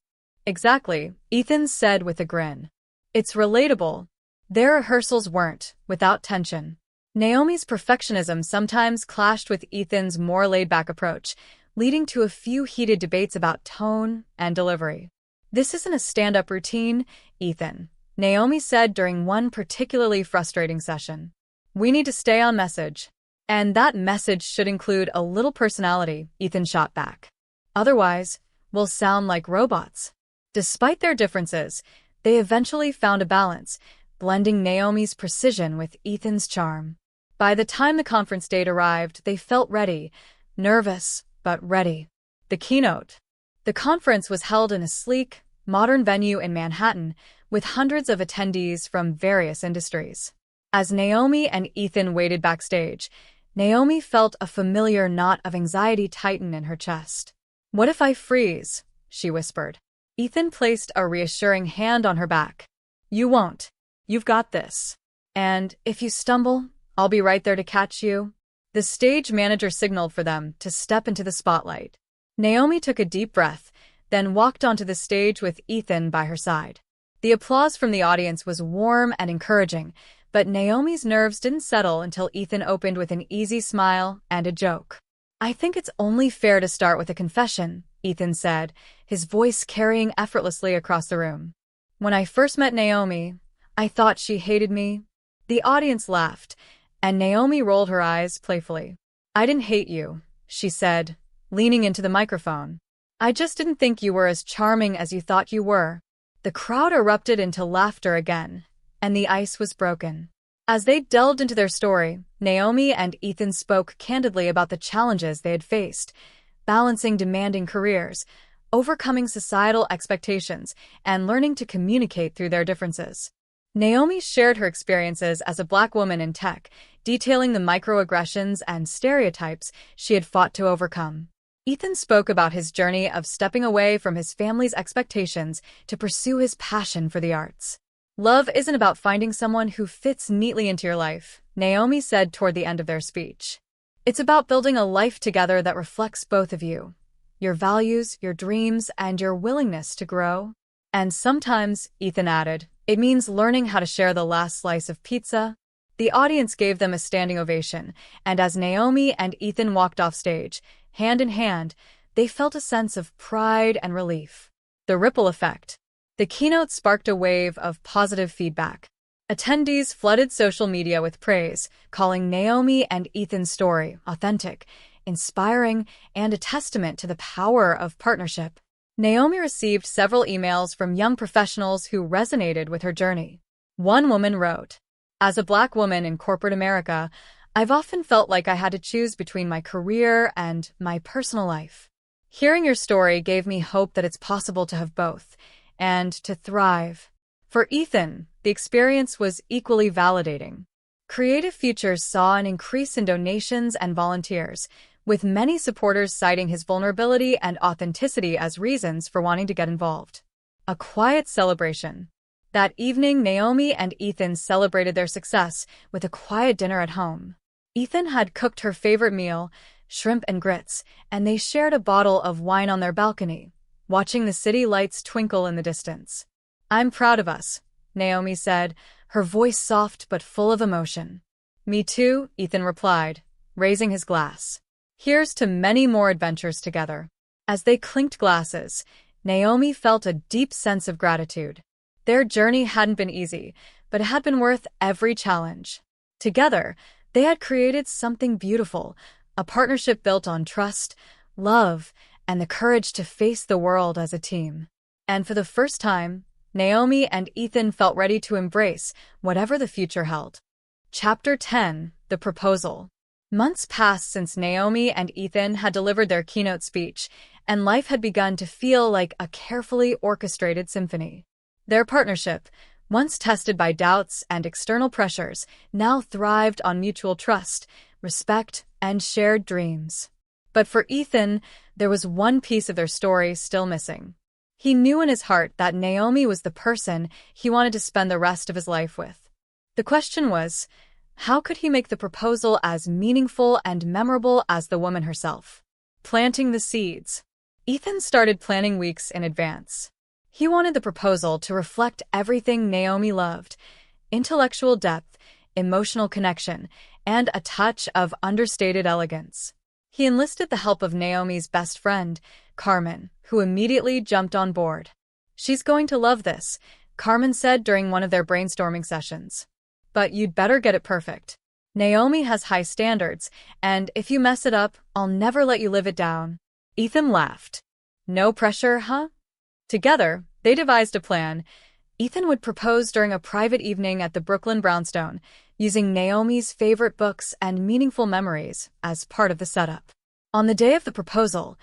"Exactly," Ethan said with a grin. "It's relatable." Their rehearsals weren't without tension. Naomi's perfectionism sometimes clashed with Ethan's more laid-back approach, leading to a few heated debates about tone and delivery. "This isn't a stand-up routine, Ethan," Naomi said during one particularly frustrating session. "We need to stay on message. And that message should include a little personality," Ethan shot back. "Otherwise, we'll sound like robots." Despite their differences, they eventually found a balance, blending Naomi's precision with Ethan's charm. By the time the conference date arrived, they felt ready, nervous, but ready. The keynote. The conference was held in a sleek, modern venue in Manhattan, with hundreds of attendees from various industries. As Naomi and Ethan waited backstage, Naomi felt a familiar knot of anxiety tighten in her chest. "What if I freeze?" she whispered. Ethan placed a reassuring hand on her back. "You won't. You've got this. And if you stumble, I'll be right there to catch you." The stage manager signaled for them to step into the spotlight. Naomi took a deep breath, then walked onto the stage with Ethan by her side. The applause from the audience was warm and encouraging, but Naomi's nerves didn't settle until Ethan opened with an easy smile and a joke. "I think it's only fair to start with a confession," Ethan said, his voice carrying effortlessly across the room. "When I first met Naomi, I thought she hated me." The audience laughed, and Naomi rolled her eyes playfully. "I didn't hate you," she said, leaning into the microphone. "I just didn't think you were as charming as you thought you were." The crowd erupted into laughter again, and the ice was broken. As they delved into their story, Naomi and Ethan spoke candidly about the challenges they had faced, balancing demanding careers, overcoming societal expectations, and learning to communicate through their differences. Naomi shared her experiences as a Black woman in tech, detailing the microaggressions and stereotypes she had fought to overcome. Ethan spoke about his journey of stepping away from his family's expectations to pursue his passion for the arts. "Love isn't about finding someone who fits neatly into your life," Naomi said toward the end of their speech. "It's about building a life together that reflects both of you, your values, your dreams, and your willingness to grow. And sometimes," Ethan added, "it means learning how to share the last slice of pizza." The audience gave them a standing ovation, and as Naomi and Ethan walked off stage, hand in hand, they felt a sense of pride and relief. The ripple effect. The keynote sparked a wave of positive feedback. Attendees flooded social media with praise, calling Naomi and Ethan's story authentic, inspiring, and a testament to the power of partnership. Naomi received several emails from young professionals who resonated with her journey. One woman wrote, "As a Black woman in corporate America, I've often felt like I had to choose between my career and my personal life. Hearing your story gave me hope that it's possible to have both, and to thrive." For Ethan, the experience was equally validating. Creative Futures saw an increase in donations and volunteers, with many supporters citing his vulnerability and authenticity as reasons for wanting to get involved. A quiet celebration. That evening, Naomi and Ethan celebrated their success with a quiet dinner at home. Ethan had cooked her favorite meal, shrimp and grits, and they shared a bottle of wine on their balcony, watching the city lights twinkle in the distance. "I'm proud of us," Naomi said, her voice soft but full of emotion. "Me too," Ethan replied, raising his glass. "Here's to many more adventures together." As they clinked glasses, Naomi felt a deep sense of gratitude. Their journey hadn't been easy, but it had been worth every challenge. Together, They had created something beautiful, a partnership built on trust, love, and the courage to face the world as a team. And for the first time, Naomi and Ethan felt ready to embrace whatever the future held. Chapter 10: The Proposal. Months passed since Naomi and Ethan had delivered their keynote speech, and life had begun to feel like a carefully orchestrated symphony. Their partnership, once tested by doubts and external pressures, now thrived on mutual trust, respect, and shared dreams. But for Ethan, there was one piece of their story still missing. He knew in his heart that Naomi was the person he wanted to spend the rest of his life with. The question was, how could he make the proposal as meaningful and memorable as the woman herself? Planting the seeds. Ethan started planning weeks in advance. He wanted the proposal to reflect everything Naomi loved: intellectual depth, emotional connection, and a touch of understated elegance. He enlisted the help of Naomi's best friend, Carmen, who immediately jumped on board. "She's going to love this," Carmen said during one of their brainstorming sessions. "But you'd better get it perfect. Naomi has high standards, and if you mess it up, I'll never let you live it down." Ethan laughed. "No pressure, huh?" Together, they devised a plan. Ethan would propose during a private evening at the Brooklyn brownstone, using Naomi's favorite books and meaningful memories as part of the setup. On the day of the proposal,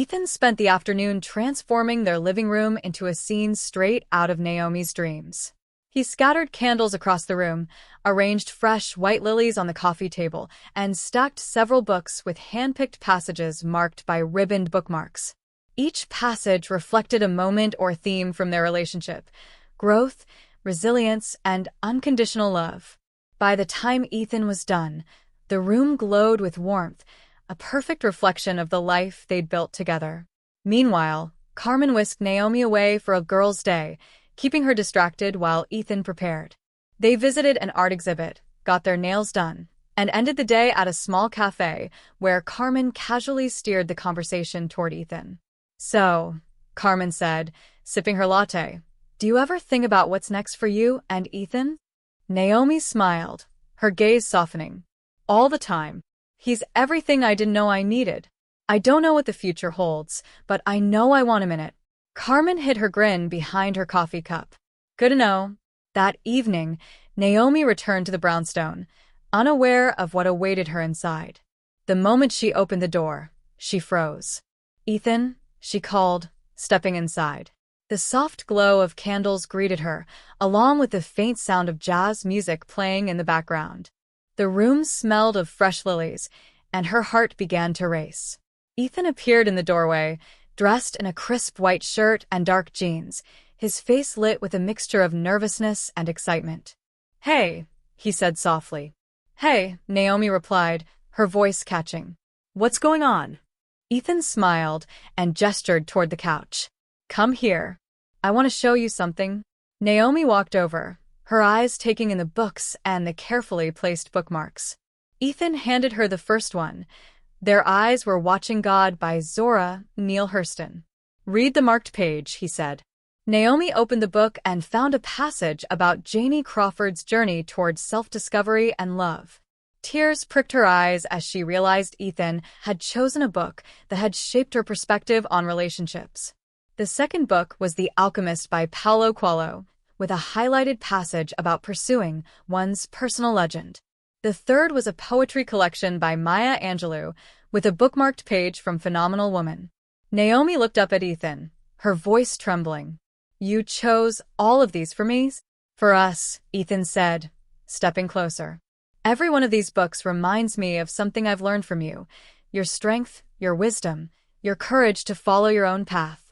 Ethan spent the afternoon transforming their living room into a scene straight out of Naomi's dreams. He scattered candles across the room, arranged fresh white lilies on the coffee table, and stacked several books with hand-picked passages marked by ribboned bookmarks. Each passage reflected a moment or theme from their relationship: growth, resilience, and unconditional love. By the time Ethan was done, the room glowed with warmth, a perfect reflection of the life they'd built together. Meanwhile, Carmen whisked Naomi away for a girls' day, keeping her distracted while Ethan prepared. They visited an art exhibit, got their nails done, and ended the day at a small cafe where Carmen casually steered the conversation toward Ethan. "So," Carmen said, sipping her latte, "do you ever think about what's next for you and Ethan?" Naomi smiled, her gaze softening. "All the time. He's everything I didn't know I needed. I don't know what the future holds, but I know I want him in it." Carmen hid her grin behind her coffee cup. "Good to know." That evening, Naomi returned to the brownstone, unaware of what awaited her inside. The moment she opened the door, she froze. "Ethan," she called, stepping inside. The soft glow of candles greeted her, along with the faint sound of jazz music playing in the background. The room smelled of fresh lilies, and her heart began to race. Ethan appeared in the doorway, dressed in a crisp white shirt and dark jeans, his face lit with a mixture of nervousness and excitement. "Hey," he said softly. "Hey," Naomi replied, her voice catching. "What's going on?" Ethan smiled and gestured toward the couch. "Come here. I want to show you something." Naomi walked over, her eyes taking in the books and the carefully placed bookmarks. Ethan handed her the first one. Their Eyes Were Watching God by Zora Neale Hurston. "Read the marked page," he said. Naomi opened the book and found a passage about Janie Crawford's journey towards self-discovery and love. Tears pricked her eyes as she realized Ethan had chosen a book that had shaped her perspective on relationships. The second book was The Alchemist by Paulo Coelho, with a highlighted passage about pursuing one's personal legend. The third was a poetry collection by Maya Angelou, with a bookmarked page from Phenomenal Woman. Naomi looked up at Ethan, her voice trembling. "You chose all of these for me?" "For us," Ethan said, stepping closer. "Every one of these books reminds me of something I've learned from you: your strength, your wisdom, your courage to follow your own path.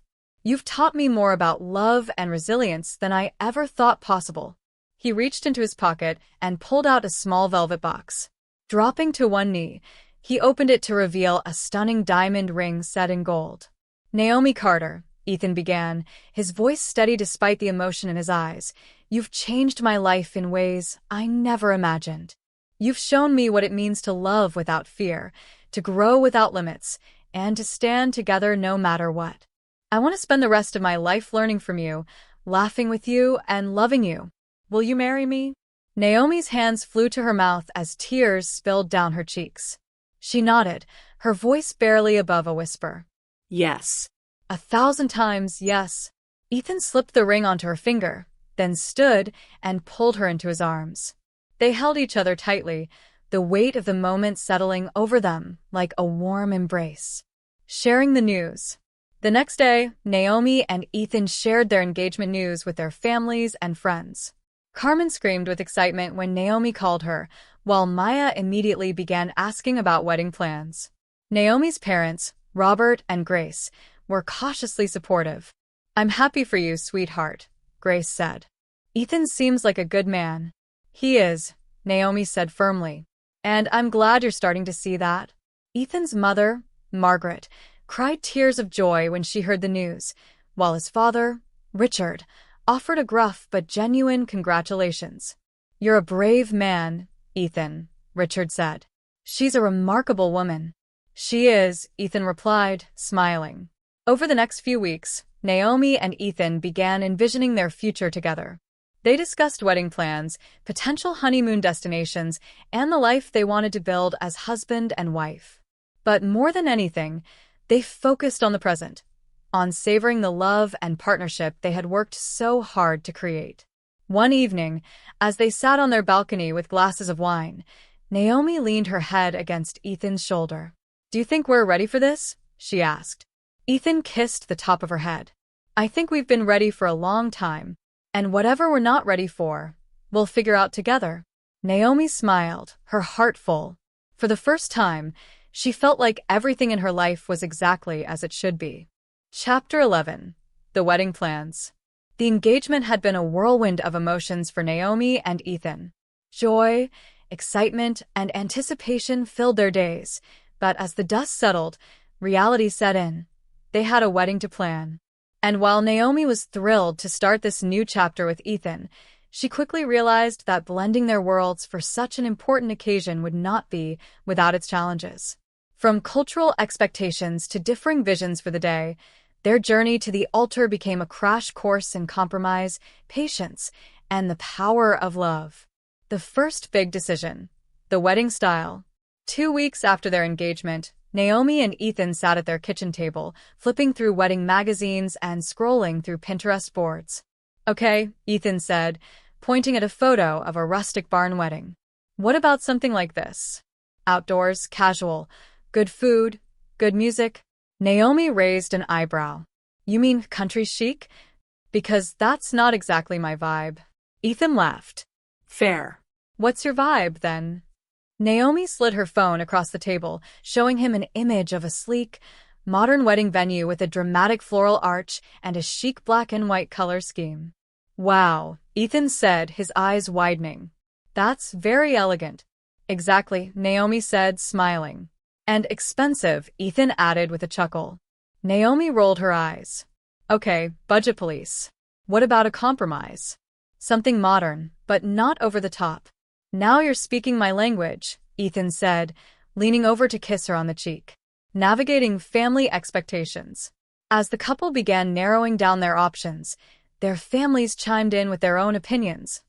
You've taught me more about love and resilience than I ever thought possible." He reached into his pocket and pulled out a small velvet box. Dropping to one knee, he opened it to reveal a stunning diamond ring set in gold. "Naomi Carter," Ethan began, his voice steady despite the emotion in his eyes, "you've changed my life in ways I never imagined. You've shown me what it means to love without fear, to grow without limits, and to stand together no matter what. I want to spend the rest of my life learning from you, laughing with you, and loving you. Will you marry me?" Naomi's hands flew to her mouth as tears spilled down her cheeks. She nodded, her voice barely above a whisper. Yes. 1,000 times yes. Ethan slipped the ring onto her finger, then stood and pulled her into his arms. They held each other tightly, the weight of the moment settling over them like a warm embrace. Sharing the news. The next day, Naomi and Ethan shared their engagement news with their families and friends. Carmen screamed with excitement when Naomi called her, while Maya immediately began asking about wedding plans. Naomi's parents, Robert and Grace, were cautiously supportive. "I'm happy for you, sweetheart," Grace said. "Ethan seems like a good man." "He is," Naomi said firmly. "And I'm glad you're starting to see that." Ethan's mother, Margaret, cried tears of joy when she heard the news, while his father, Richard, offered a gruff but genuine congratulations. "You're a brave man, Ethan," Richard said. "She's a remarkable woman." "She is," Ethan replied, smiling. Over the next few weeks, Naomi and Ethan began envisioning their future together. They discussed wedding plans, potential honeymoon destinations, and the life they wanted to build as husband and wife. But more than anything, they focused on the present, on savoring the love and partnership they had worked so hard to create. One evening, as they sat on their balcony with glasses of wine, Naomi leaned her head against Ethan's shoulder. "Do you think we're ready for this?" she asked. Ethan kissed the top of her head. "I think we've been ready for a long time, and whatever we're not ready for, we'll figure out together." Naomi smiled, her heart full. For the first time, she felt like everything in her life was exactly as it should be. Chapter 11. The Wedding Plans. The engagement had been a whirlwind of emotions for Naomi and Ethan. Joy, excitement, and anticipation filled their days, but as the dust settled, reality set in. They had a wedding to plan. And while Naomi was thrilled to start this new chapter with Ethan, she quickly realized that blending their worlds for such an important occasion would not be without its challenges. From cultural expectations to differing visions for the day, their journey to the altar became a crash course in compromise, patience, and the power of love. The first big decision: the wedding style. 2 weeks after their engagement, Naomi and Ethan sat at their kitchen table, flipping through wedding magazines and scrolling through Pinterest boards. "Okay," Ethan said, pointing at a photo of a rustic barn wedding. "What about something like this? Outdoors, casual, good food, good music?" Naomi raised an eyebrow. "You mean country chic? Because that's not exactly my vibe." Ethan laughed. "Fair." "What's your vibe, then?" Naomi slid her phone across the table, showing him an image of a sleek, modern wedding venue with a dramatic floral arch and a chic black and white color scheme. "Wow," Ethan said, his eyes widening. "That's very elegant." "Exactly," Naomi said, smiling. "And expensive," Ethan added with a chuckle. Naomi rolled her eyes. "Okay, budget police. What about a compromise? Something modern, but not over the top." "Now you're speaking my language," Ethan said, leaning over to kiss her on the cheek. Navigating family expectations. As the couple began narrowing down their options, their families chimed in with their own opinions,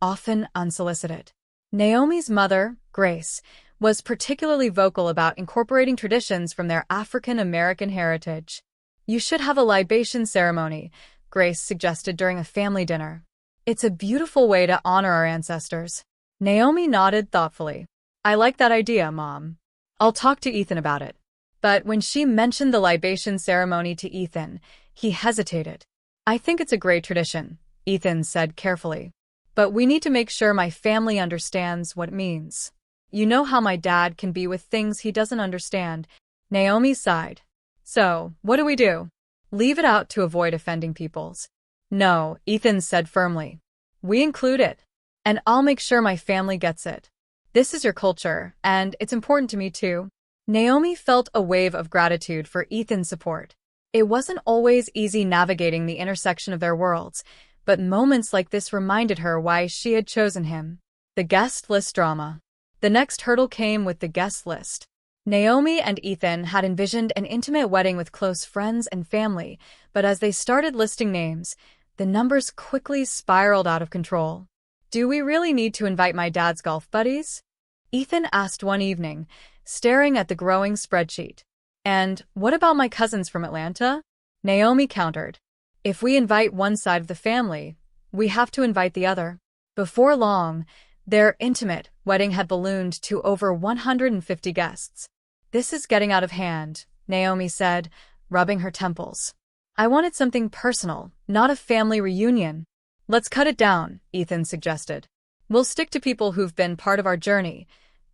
often unsolicited. Naomi's mother, Grace, was particularly vocal about incorporating traditions from their African-American heritage. "You should have a libation ceremony," Grace suggested during a family dinner. "It's a beautiful way to honor our ancestors." Naomi nodded thoughtfully. "I like that idea, Mom. I'll talk to Ethan about it." But when she mentioned the libation ceremony to Ethan, he hesitated. "I think it's a great tradition," Ethan said carefully. "But we need to make sure my family understands what it means. You know how my dad can be with things he doesn't understand." Naomi sighed. "So, what do we do? Leave it out to avoid offending peoples?" "No," Ethan said firmly. "We include it. And I'll make sure my family gets it. This is your culture, and it's important to me too." Naomi felt a wave of gratitude for Ethan's support. It wasn't always easy navigating the intersection of their worlds, but moments like this reminded her why she had chosen him. The guest list drama. The next hurdle came with the guest list. Naomi and Ethan had envisioned an intimate wedding with close friends and family, but as they started listing names, the numbers quickly spiraled out of control. Do we really need to invite my dad's golf buddies? Ethan asked one evening, staring at the growing spreadsheet. And what about my cousins from Atlanta? Naomi countered. If we invite one side of the family, we have to invite the other. Before long, their intimate wedding had ballooned to over 150 guests. This is getting out of hand, Naomi said, rubbing her temples. I wanted something personal, not a family reunion. Let's cut it down, Ethan suggested. We'll stick to people who've been part of our journey,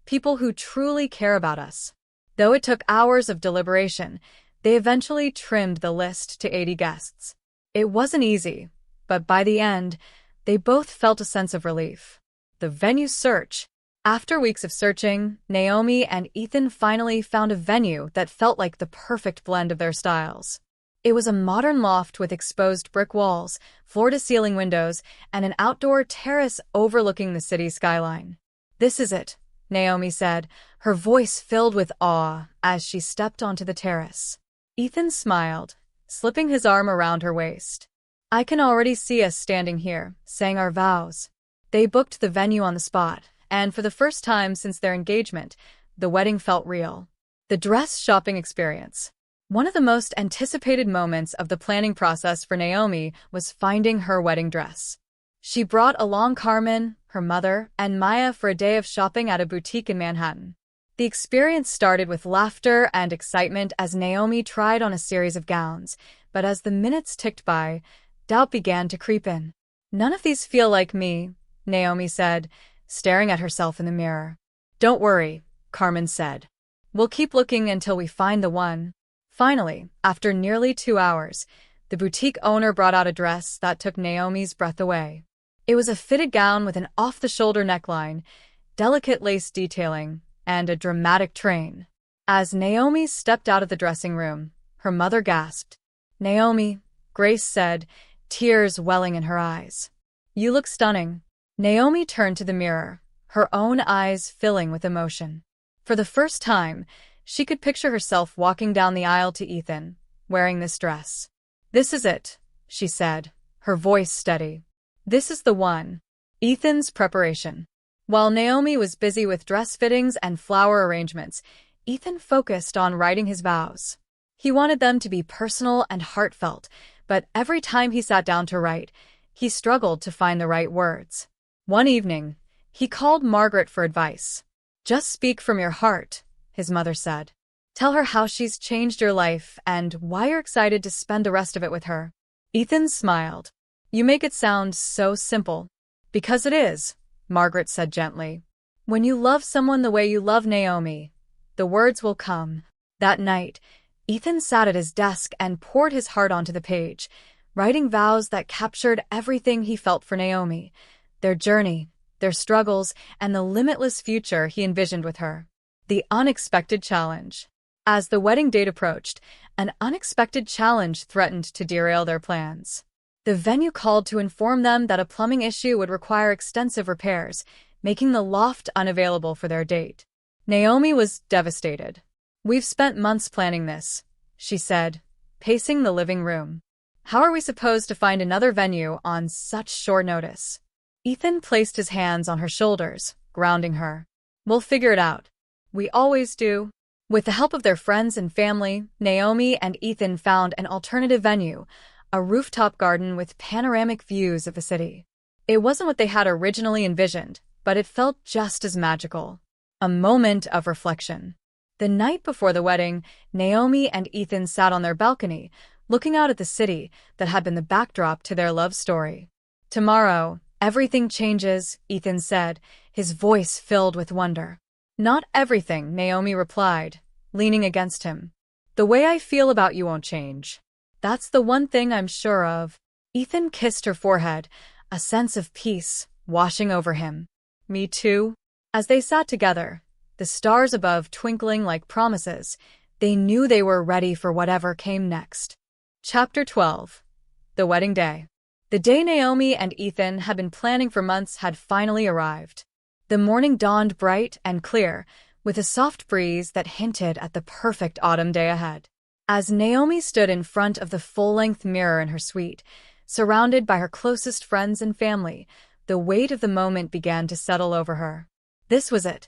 people who truly care about us. Though it took hours of deliberation, they eventually trimmed the list to 80 guests. It wasn't easy, but by the end, they both felt a sense of relief. The venue search. After weeks of searching, Naomi and Ethan finally found a venue that felt like the perfect blend of their styles. It was a modern loft with exposed brick walls, floor-to-ceiling windows, and an outdoor terrace overlooking the city skyline. This is it, Naomi said, her voice filled with awe as she stepped onto the terrace. Ethan smiled, slipping his arm around her waist. I can already see us standing here, saying our vows. They booked the venue on the spot, and for the first time since their engagement, the wedding felt real. The dress shopping experience. One of the most anticipated moments of the planning process for Naomi was finding her wedding dress. She brought along Carmen, her mother, and Maya for a day of shopping at a boutique in Manhattan. The experience started with laughter and excitement as Naomi tried on a series of gowns, but as the minutes ticked by, doubt began to creep in. None of these feel like me, Naomi said, staring at herself in the mirror. Don't worry, Carmen said. We'll keep looking until we find the one. Finally, after nearly 2 hours, the boutique owner brought out a dress that took Naomi's breath away. It was a fitted gown with an off-the-shoulder neckline, delicate lace detailing, and a dramatic train. As Naomi stepped out of the dressing room, her mother gasped. Naomi, Grace said, tears welling in her eyes. You look stunning. Naomi turned to the mirror, her own eyes filling with emotion. For the first time, she could picture herself walking down the aisle to Ethan, wearing this dress. This is it, she said, her voice steady. This is the one. Ethan's preparation. While Naomi was busy with dress fittings and flower arrangements, Ethan focused on writing his vows. He wanted them to be personal and heartfelt, but every time he sat down to write, he struggled to find the right words. One evening, he called Margaret for advice. Just speak from your heart, his mother said. Tell her how she's changed your life and why you're excited to spend the rest of it with her. Ethan smiled. You make it sound so simple. Because it is, Margaret said gently. When you love someone the way you love Naomi, the words will come. That night, Ethan sat at his desk and poured his heart onto the page, writing vows that captured everything he felt for Naomi, their journey, their struggles, and the limitless future he envisioned with her. The unexpected challenge. As the wedding date approached, an unexpected challenge threatened to derail their plans. The venue called to inform them that a plumbing issue would require extensive repairs, making the loft unavailable for their date. Naomi was devastated. We've spent months planning this, she said, pacing the living room. How are we supposed to find another venue on such short notice? Ethan placed his hands on her shoulders, grounding her. We'll figure it out. We always do. With the help of their friends and family, Naomi and Ethan found an alternative venue, a rooftop garden with panoramic views of the city. It wasn't what they had originally envisioned, but it felt just as magical. A moment of reflection. The night before the wedding, Naomi and Ethan sat on their balcony, looking out at the city that had been the backdrop to their love story. Tomorrow, everything changes, Ethan said, his voice filled with wonder. Not everything, Naomi replied, leaning against him. The way I feel about you won't change. That's the one thing I'm sure of. Ethan kissed her forehead, a sense of peace washing over him. Me too. As they sat together, the stars above twinkling like promises, they knew they were ready for whatever came next. Chapter 12. The Wedding Day. The day Naomi and Ethan had been planning for months had finally arrived. The morning dawned bright and clear, with a soft breeze that hinted at the perfect autumn day ahead. As Naomi stood in front of the full-length mirror in her suite, surrounded by her closest friends and family, the weight of the moment began to settle over her. This was it.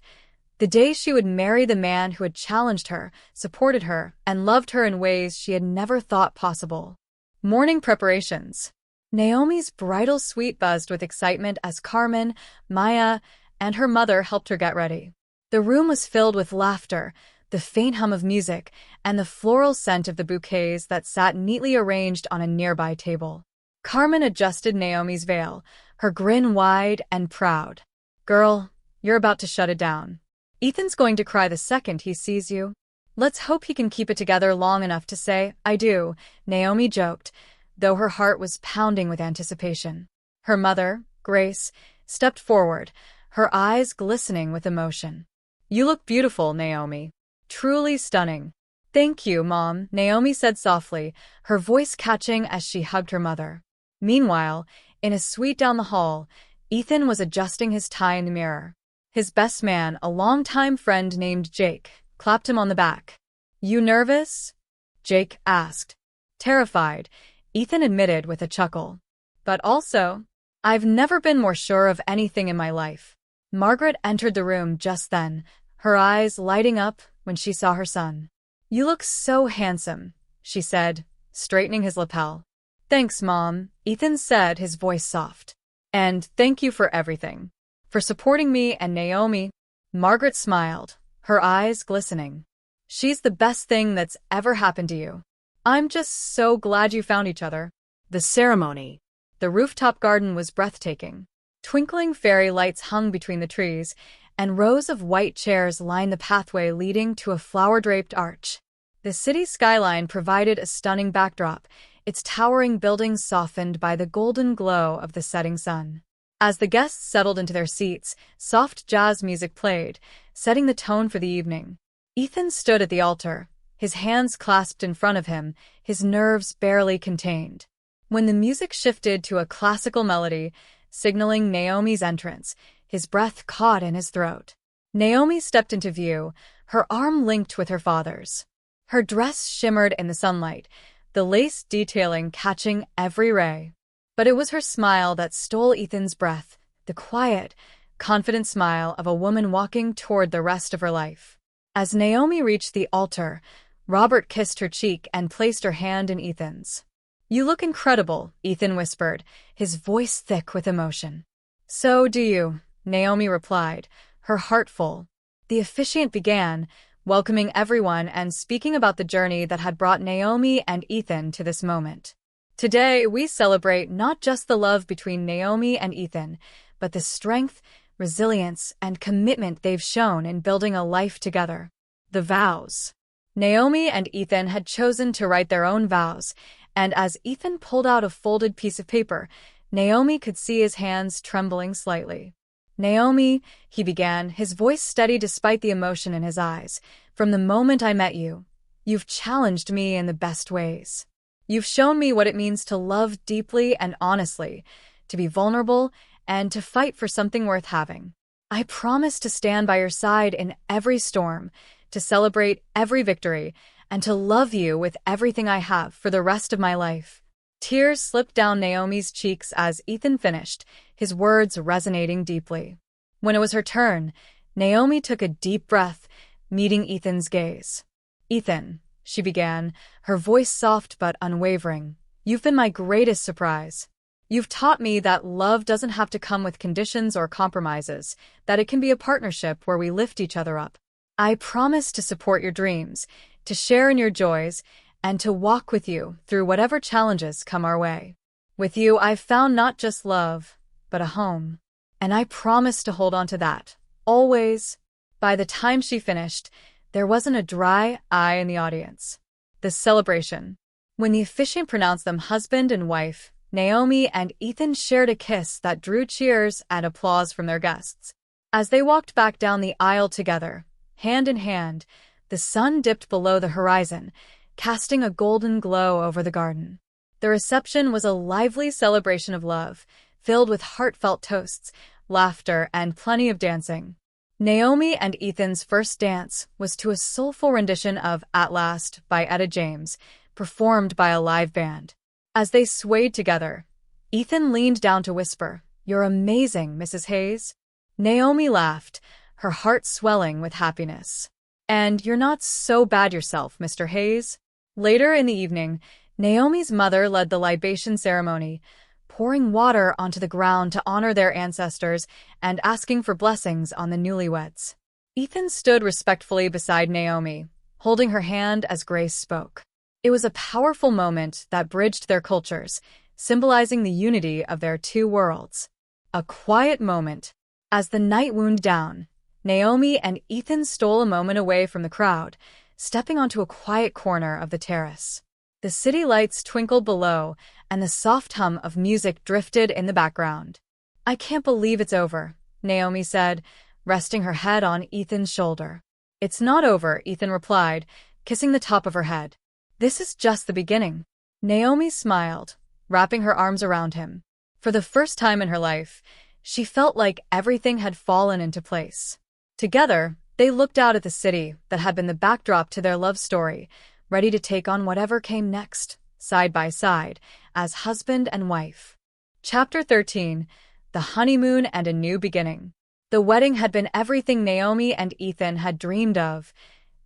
The day she would marry the man who had challenged her, supported her, and loved her in ways she had never thought possible. Morning preparations. Naomi's bridal suite buzzed with excitement as Carmen, Maya, and her mother helped her get ready. The room was filled with laughter, the faint hum of music, and the floral scent of the bouquets that sat neatly arranged on a nearby table. Carmen adjusted Naomi's veil, her grin wide and proud. "Girl, you're about to shut it down. Ethan's going to cry the second he sees you. Let's hope he can keep it together long enough to say, 'I do,'" Naomi joked, though her heart was pounding with anticipation. Her mother, Grace, stepped forward, her eyes glistening with emotion. "You look beautiful, Naomi. Truly stunning." "Thank you, Mom," Naomi said softly, her voice catching as she hugged her mother. Meanwhile, in a suite down the hall, Ethan was adjusting his tie in the mirror. His best man, a longtime friend named Jake, clapped him on the back. "You nervous?" Jake asked. Terrified, Ethan admitted with a chuckle. "But also, I've never been more sure of anything in my life." Margaret entered the room just then, her eyes lighting up when she saw her son. "You look so handsome," she said, straightening his lapel. "Thanks, Mom," Ethan said, his voice soft. "And thank you for everything. For supporting me and Naomi." Margaret smiled, her eyes glistening. "She's the best thing that's ever happened to you. I'm just so glad you found each other." The ceremony. The rooftop garden was breathtaking. Twinkling fairy lights hung between the trees, and rows of white chairs lined the pathway leading to a flower-draped arch. The city skyline provided a stunning backdrop, its towering buildings softened by the golden glow of the setting sun. As the guests settled into their seats, soft jazz music played, setting the tone for the evening. Ethan stood at the altar, his hands clasped in front of him, his nerves barely contained. When the music shifted to a classical melody, signaling Naomi's entrance, his breath caught in his throat. Naomi stepped into view, her arm linked with her father's. Her dress shimmered in the sunlight, the lace detailing catching every ray. But it was her smile that stole Ethan's breath, the quiet, confident smile of a woman walking toward the rest of her life. As Naomi reached the altar, Robert kissed her cheek and placed her hand in Ethan's. "You look incredible," Ethan whispered, his voice thick with emotion. "So do you," Naomi replied, her heart full. The officiant began, welcoming everyone and speaking about the journey that had brought Naomi and Ethan to this moment. "Today, we celebrate not just the love between Naomi and Ethan, but the strength, resilience, and commitment they've shown in building a life together." The vows. Naomi and Ethan had chosen to write their own vows, and as Ethan pulled out a folded piece of paper, Naomi could see his hands trembling slightly. "Naomi," he began, his voice steady despite the emotion in his eyes, "from the moment I met you, you've challenged me in the best ways. You've shown me what it means to love deeply and honestly, to be vulnerable, and to fight for something worth having. I promise to stand by your side in every storm, to celebrate every victory, and to love you with everything I have for the rest of my life." Tears slipped down Naomi's cheeks as Ethan finished, his words resonating deeply. When it was her turn, Naomi took a deep breath, meeting Ethan's gaze. "Ethan," she began, her voice soft but unwavering, "you've been my greatest surprise. You've taught me that love doesn't have to come with conditions or compromises, that it can be a partnership where we lift each other up. I promise to support your dreams, to share in your joys, and to walk with you through whatever challenges come our way. With you, I've found not just love, but a home. And I promise to hold on to that, always." By the time she finished, there wasn't a dry eye in the audience. The celebration. When the officiant pronounced them husband and wife, Naomi and Ethan shared a kiss that drew cheers and applause from their guests. As they walked back down the aisle together, hand in hand, the sun dipped below the horizon, casting a golden glow over the garden. The reception was a lively celebration of love, filled with heartfelt toasts, laughter, and plenty of dancing. Naomi and Ethan's first dance was to a soulful rendition of "At Last" by Etta James, performed by a live band. As they swayed together, Ethan leaned down to whisper, "You're amazing, Mrs. Hayes." Naomi laughed, her heart swelling with happiness. "And you're not so bad yourself, Mr. Hayes." Later in the evening, Naomi's mother led the libation ceremony, pouring water onto the ground to honor their ancestors and asking for blessings on the newlyweds. Ethan stood respectfully beside Naomi, holding her hand as Grace spoke. It was a powerful moment that bridged their cultures, symbolizing the unity of their two worlds. A quiet moment. As the night wound down, Naomi and Ethan stole a moment away from the crowd, stepping onto a quiet corner of the terrace. The city lights twinkled below, and the soft hum of music drifted in the background. "I can't believe it's over," Naomi said, resting her head on Ethan's shoulder. "It's not over," Ethan replied, kissing the top of her head. "This is just the beginning." Naomi smiled, wrapping her arms around him. For the first time in her life, she felt like everything had fallen into place. Together, they looked out at the city that had been the backdrop to their love story, ready to take on whatever came next, side by side, as husband and wife. Chapter 13. The Honeymoon and a New Beginning. The wedding had been everything Naomi and Ethan had dreamed of: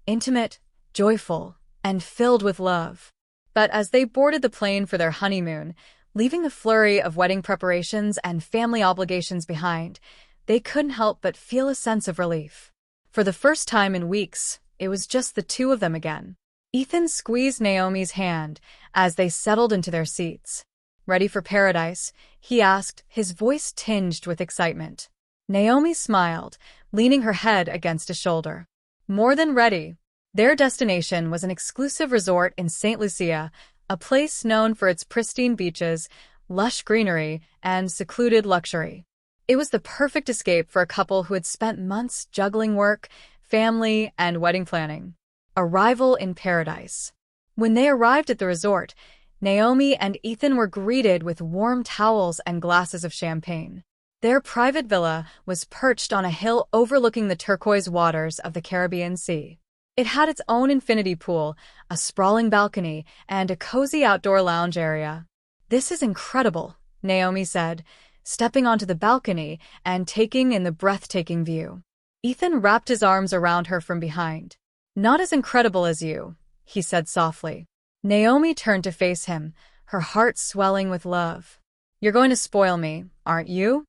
intimate, joyful, and filled with love. But as they boarded the plane for their honeymoon, leaving the flurry of wedding preparations and family obligations behind, they couldn't help but feel a sense of relief. For the first time in weeks, it was just the two of them again. Ethan squeezed Naomi's hand as they settled into their seats. "Ready for paradise?" he asked, his voice tinged with excitement. Naomi smiled, leaning her head against his shoulder. "More than ready." Their destination was an exclusive resort in St. Lucia, a place known for its pristine beaches, lush greenery, and secluded luxury. It was the perfect escape for a couple who had spent months juggling work, family, and wedding planning. Arrival in paradise. When they arrived at the resort, Naomi and Ethan were greeted with warm towels and glasses of champagne. Their private villa was perched on a hill overlooking the turquoise waters of the Caribbean Sea. It had its own infinity pool, a sprawling balcony, and a cozy outdoor lounge area. "This is incredible," Naomi said, stepping onto the balcony and taking in the breathtaking view. Ethan wrapped his arms around her from behind. "Not as incredible as you," he said softly. Naomi turned to face him, her heart swelling with love. "You're going to spoil me, aren't you?"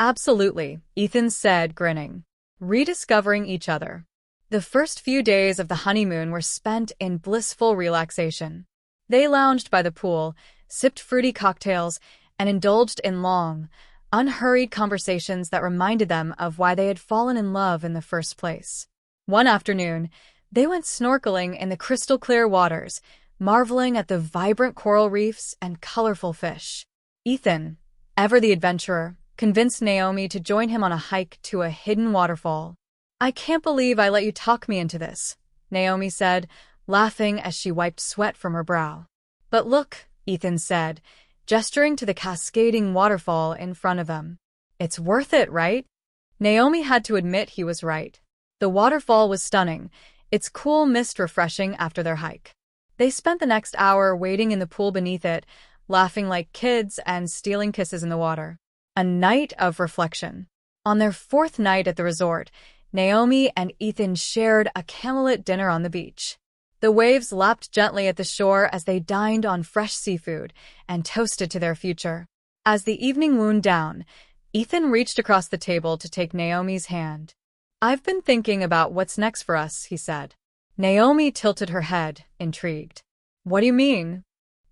"Absolutely," Ethan said, grinning. Rediscovering each other. The first few days of the honeymoon were spent in blissful relaxation. They lounged by the pool, sipped fruity cocktails, and indulged in long, unhurried conversations that reminded them of why they had fallen in love in the first place. One afternoon, they went snorkeling in the crystal-clear waters, marveling at the vibrant coral reefs and colorful fish. Ethan, ever the adventurer, convinced Naomi to join him on a hike to a hidden waterfall. "I can't believe I let you talk me into this," Naomi said, laughing as she wiped sweat from her brow. "But look," Ethan said, gesturing to the cascading waterfall in front of them. "It's worth it, right?" Naomi had to admit he was right. The waterfall was stunning, its cool mist refreshing after their hike. They spent the next hour waiting in the pool beneath it, laughing like kids and stealing kisses in the water. A night of reflection. On their fourth night at the resort, Naomi and Ethan shared a candlelit dinner on the beach. The waves lapped gently at the shore as they dined on fresh seafood and toasted to their future. As the evening wound down, Ethan reached across the table to take Naomi's hand. "I've been thinking about what's next for us," he said. Naomi tilted her head, intrigued. "What do you mean?"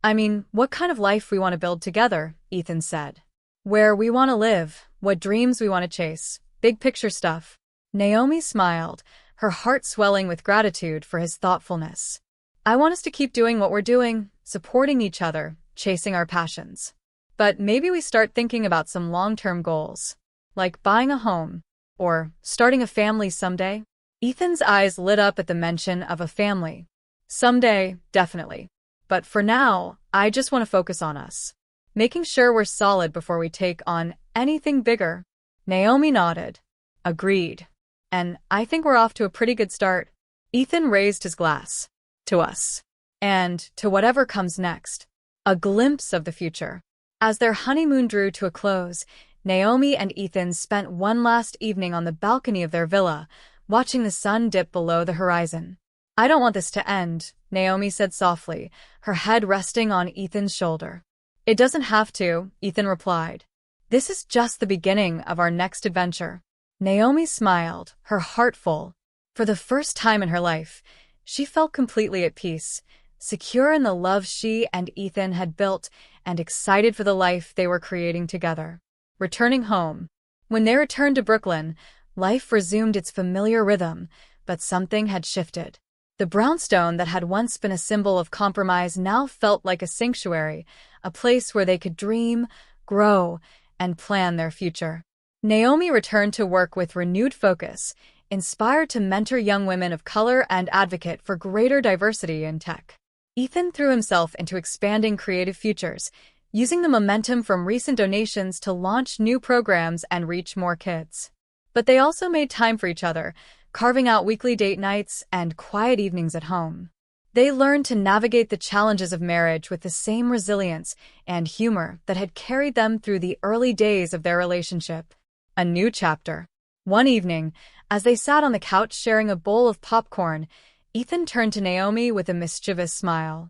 "I mean, what kind of life we want to build together," Ethan said. "Where we want to live, what dreams we want to chase, big picture stuff." Naomi smiled, her heart swelling with gratitude for his thoughtfulness. "I want us to keep doing what we're doing, supporting each other, chasing our passions. But maybe we start thinking about some long-term goals, like buying a home, or starting a family someday." Ethan's eyes lit up at the mention of a family. "Someday, definitely. But for now, I just want to focus on us. Making sure we're solid before we take on anything bigger." Naomi nodded. "Agreed. And I think we're off to a pretty good start." Ethan raised his glass. "To us. And to whatever comes next." A glimpse of the future. As their honeymoon drew to a close, Naomi and Ethan spent one last evening on the balcony of their villa, watching the sun dip below the horizon. "I don't want this to end," Naomi said softly, her head resting on Ethan's shoulder. "It doesn't have to," Ethan replied. "This is just the beginning of our next adventure." Naomi smiled, her heart full. For the first time in her life, she felt completely at peace, secure in the love she and Ethan had built and excited for the life they were creating together. Returning home. When they returned to Brooklyn, life resumed its familiar rhythm, but something had shifted. The brownstone that had once been a symbol of compromise now felt like a sanctuary, a place where they could dream, grow, and plan their future. Naomi returned to work with renewed focus, inspired to mentor young women of color and advocate for greater diversity in tech. Ethan threw himself into expanding creative futures, using the momentum from recent donations to launch new programs and reach more kids. But they also made time for each other, carving out weekly date nights and quiet evenings at home. They learned to navigate the challenges of marriage with the same resilience and humor that had carried them through the early days of their relationship. A new chapter. One evening, as they sat on the couch sharing a bowl of popcorn, Ethan turned to Naomi with a mischievous smile.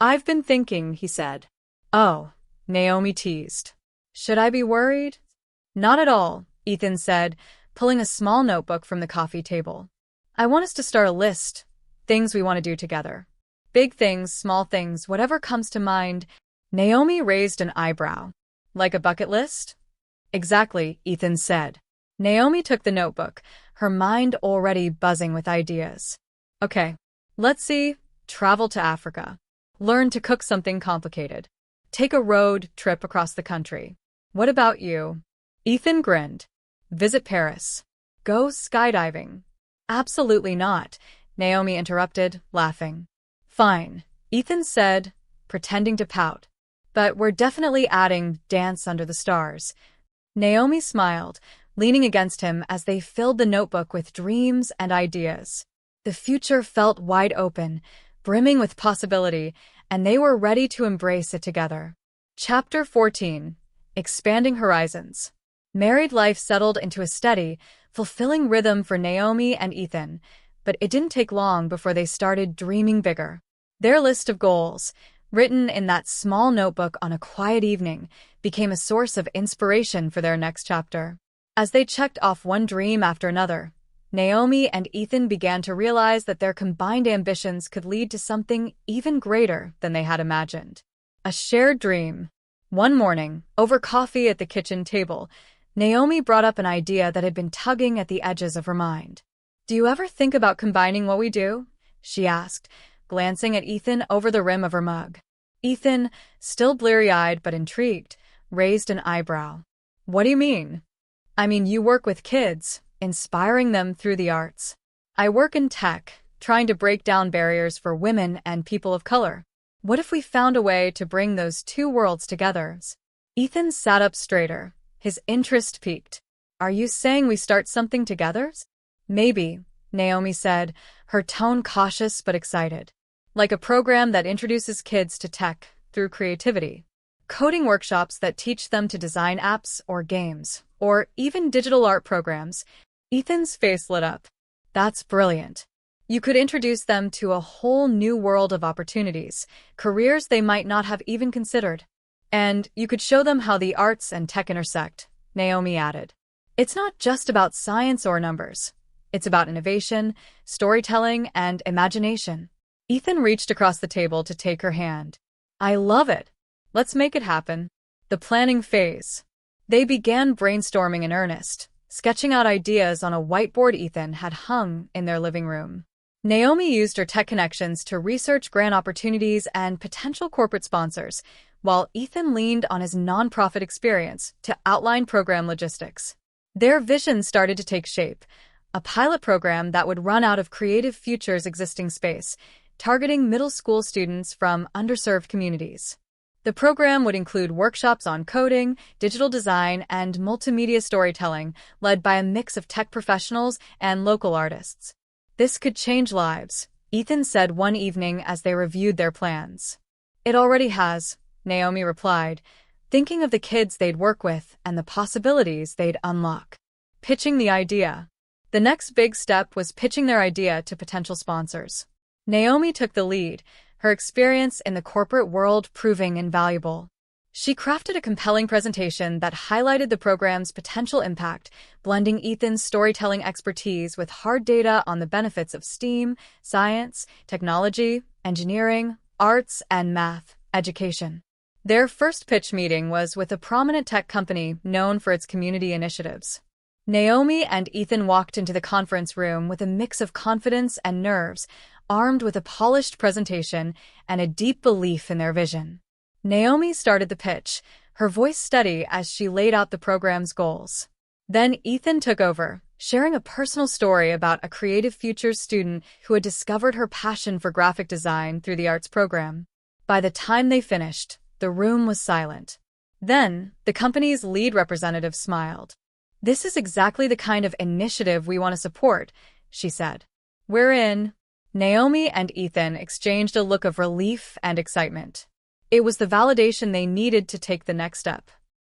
"I've been thinking," he said. "Oh," Naomi teased. "Should I be worried?" "Not at all," Ethan said, pulling a small notebook from the coffee table. "I want us to start a list, things we want to do together. Big things, small things, whatever comes to mind." Naomi raised an eyebrow. "Like a bucket list?" "Exactly," Ethan said. Naomi took the notebook, her mind already buzzing with ideas. "Okay, let's see, travel to Africa. Learn to cook something complicated. Take a road trip across the country. What about you?" Ethan grinned. "Visit Paris. Go skydiving." "Absolutely not," Naomi interrupted, laughing. "Fine," Ethan said, pretending to pout. "But we're definitely adding Dance Under the Stars." Naomi smiled, leaning against him as they filled the notebook with dreams and ideas. The future felt wide open, brimming with possibility, and they were ready to embrace it together. Chapter 14. Expanding Horizons. Married life settled into a steady, fulfilling rhythm for Naomi and Ethan, but it didn't take long before they started dreaming bigger. Their list of goals, written in that small notebook on a quiet evening, became a source of inspiration for their next chapter. As they checked off one dream after another, Naomi and Ethan began to realize that their combined ambitions could lead to something even greater than they had imagined. A shared dream. One morning, over coffee at the kitchen table, Naomi brought up an idea that had been tugging at the edges of her mind. "Do you ever think about combining what we do?" she asked, glancing at Ethan over the rim of her mug. Ethan, still bleary-eyed but intrigued, raised an eyebrow. "What do you mean?" "I mean, you work with kids, inspiring them through the arts. I work in tech, trying to break down barriers for women and people of color. What if we found a way to bring those two worlds together?" Ethan sat up straighter, his interest piqued. "Are you saying we start something together?" "Maybe," Naomi said, her tone cautious but excited. "Like a program that introduces kids to tech through creativity. Coding workshops that teach them to design apps or games, or even digital art programs." Ethan's face lit up. "That's brilliant. You could introduce them to a whole new world of opportunities, careers they might not have even considered. And you could show them how the arts and tech intersect," Naomi added. "It's not just about science or numbers. It's about innovation, storytelling, and imagination." Ethan reached across the table to take her hand. "I love it. Let's make it happen." The planning phase. They began brainstorming in earnest, sketching out ideas on a whiteboard Ethan had hung in their living room. Naomi used her tech connections to research grant opportunities and potential corporate sponsors, while Ethan leaned on his nonprofit experience to outline program logistics. Their vision started to take shape, a pilot program that would run out of Creative Future's existing space, targeting middle school students from underserved communities. The program would include workshops on coding, digital design, and multimedia storytelling, led by a mix of tech professionals and local artists. "This could change lives," Ethan said one evening as they reviewed their plans. "It already has," Naomi replied. thinking of the kids they'd work with and the possibilities they'd unlock. Pitching the idea. The next big step was pitching their idea to potential sponsors. Naomi took the lead, her experience in the corporate world proving invaluable. She crafted a compelling presentation that highlighted the program's potential impact, blending Ethan's storytelling expertise with hard data on the benefits of STEAM, science, technology, engineering, arts, and math education. Their first pitch meeting was with a prominent tech company known for its community initiatives. Naomi and Ethan walked into the conference room with a mix of confidence and nerves, armed with a polished presentation and a deep belief in their vision. Naomi started the pitch, her voice steady as she laid out the program's goals. Then Ethan took over, sharing a personal story about a Creative Futures student who had discovered her passion for graphic design through the arts program. By the time they finished, the room was silent. Then, the company's lead representative smiled. "This is exactly the kind of initiative we want to support," she said. "We're in." Naomi and Ethan exchanged a look of relief and excitement. It was the validation they needed to take the next step.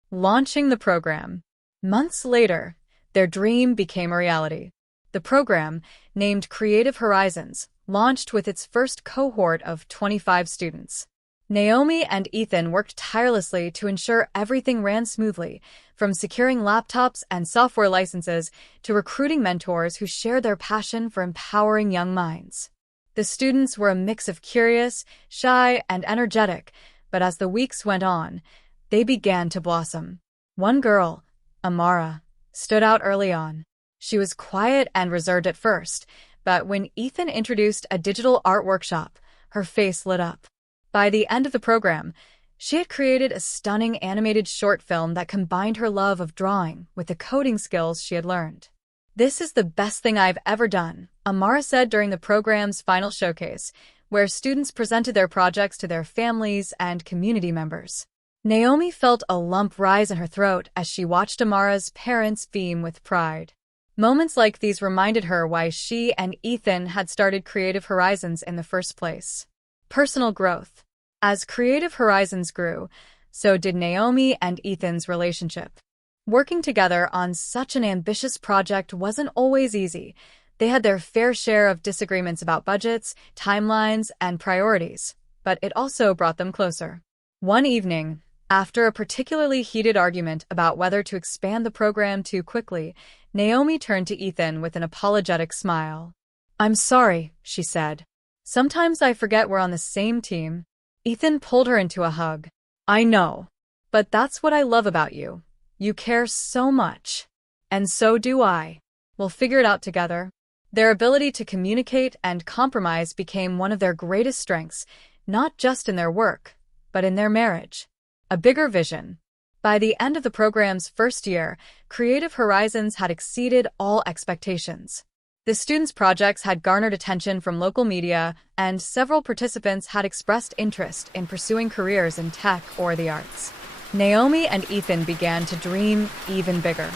Launching the program. Months later, their dream became a reality. The program, named Creative Horizons, launched with its first cohort of 25 students. Naomi and Ethan worked tirelessly to ensure everything ran smoothly, from securing laptops and software licenses to recruiting mentors who shared their passion for empowering young minds. The students were a mix of curious, shy, and energetic, but as the weeks went on, they began to blossom. One girl, Amara, stood out early on. She was quiet and reserved at first, but when Ethan introduced a digital art workshop, her face lit up. By the end of the program, she had created a stunning animated short film that combined her love of drawing with the coding skills she had learned. "This is the best thing I've ever done," Amara said during the program's final showcase, where students presented their projects to their families and community members. Naomi felt a lump rise in her throat as she watched Amara's parents beam with pride. Moments like these reminded her why she and Ethan had started Creative Horizons in the first place. Personal growth. As Creative Horizons grew, so did Naomi and Ethan's relationship. Working together on such an ambitious project wasn't always easy. They had their fair share of disagreements about budgets, timelines, and priorities, but it also brought them closer. One evening, after a particularly heated argument about whether to expand the program too quickly, Naomi turned to Ethan with an apologetic smile. "I'm sorry," she said. "Sometimes I forget we're on the same team." Ethan pulled her into a hug. "I know, but that's what I love about you. You care so much. And so do I. We'll figure it out together." Their ability to communicate and compromise became one of their greatest strengths, not just in their work, but in their marriage. A bigger vision. By the end of the program's first year, Creative Horizons had exceeded all expectations. The students' projects had garnered attention from local media, and several participants had expressed interest in pursuing careers in tech or the arts. Naomi and Ethan began to dream even bigger.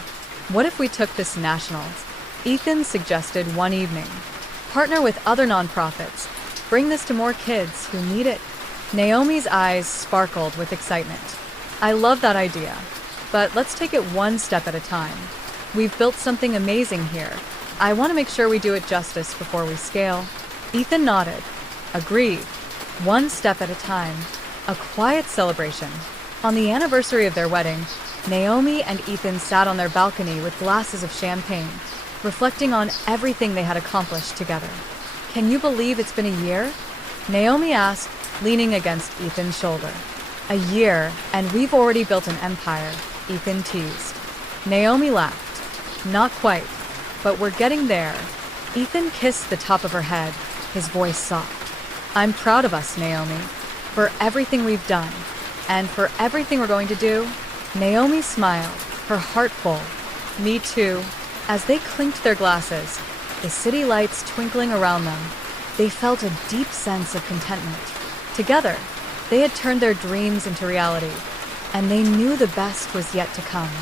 "What if we took this national?" Ethan suggested one evening. "Partner with other nonprofits. Bring this to more kids who need it." Naomi's eyes sparkled with excitement. "I love that idea, but let's take it one step at a time. We've built something amazing here. I want to make sure we do it justice before we scale." Ethan nodded. "Agreed. One step at a time. A quiet celebration." On the anniversary of their wedding, Naomi and Ethan sat on their balcony with glasses of champagne, reflecting on everything they had accomplished together. "Can you believe it's been a year?" Naomi asked, leaning against Ethan's shoulder. "A year, and we've already built an empire," Ethan teased. Naomi laughed. "Not quite, but we're getting there." Ethan kissed the top of her head, his voice soft. "I'm proud of us, Naomi, for everything we've done, and for everything we're going to do." Naomi smiled, her heart full. "Me too." As they clinked their glasses, the city lights twinkling around them, they felt a deep sense of contentment. Together, they had turned their dreams into reality, and they knew the best was yet to come.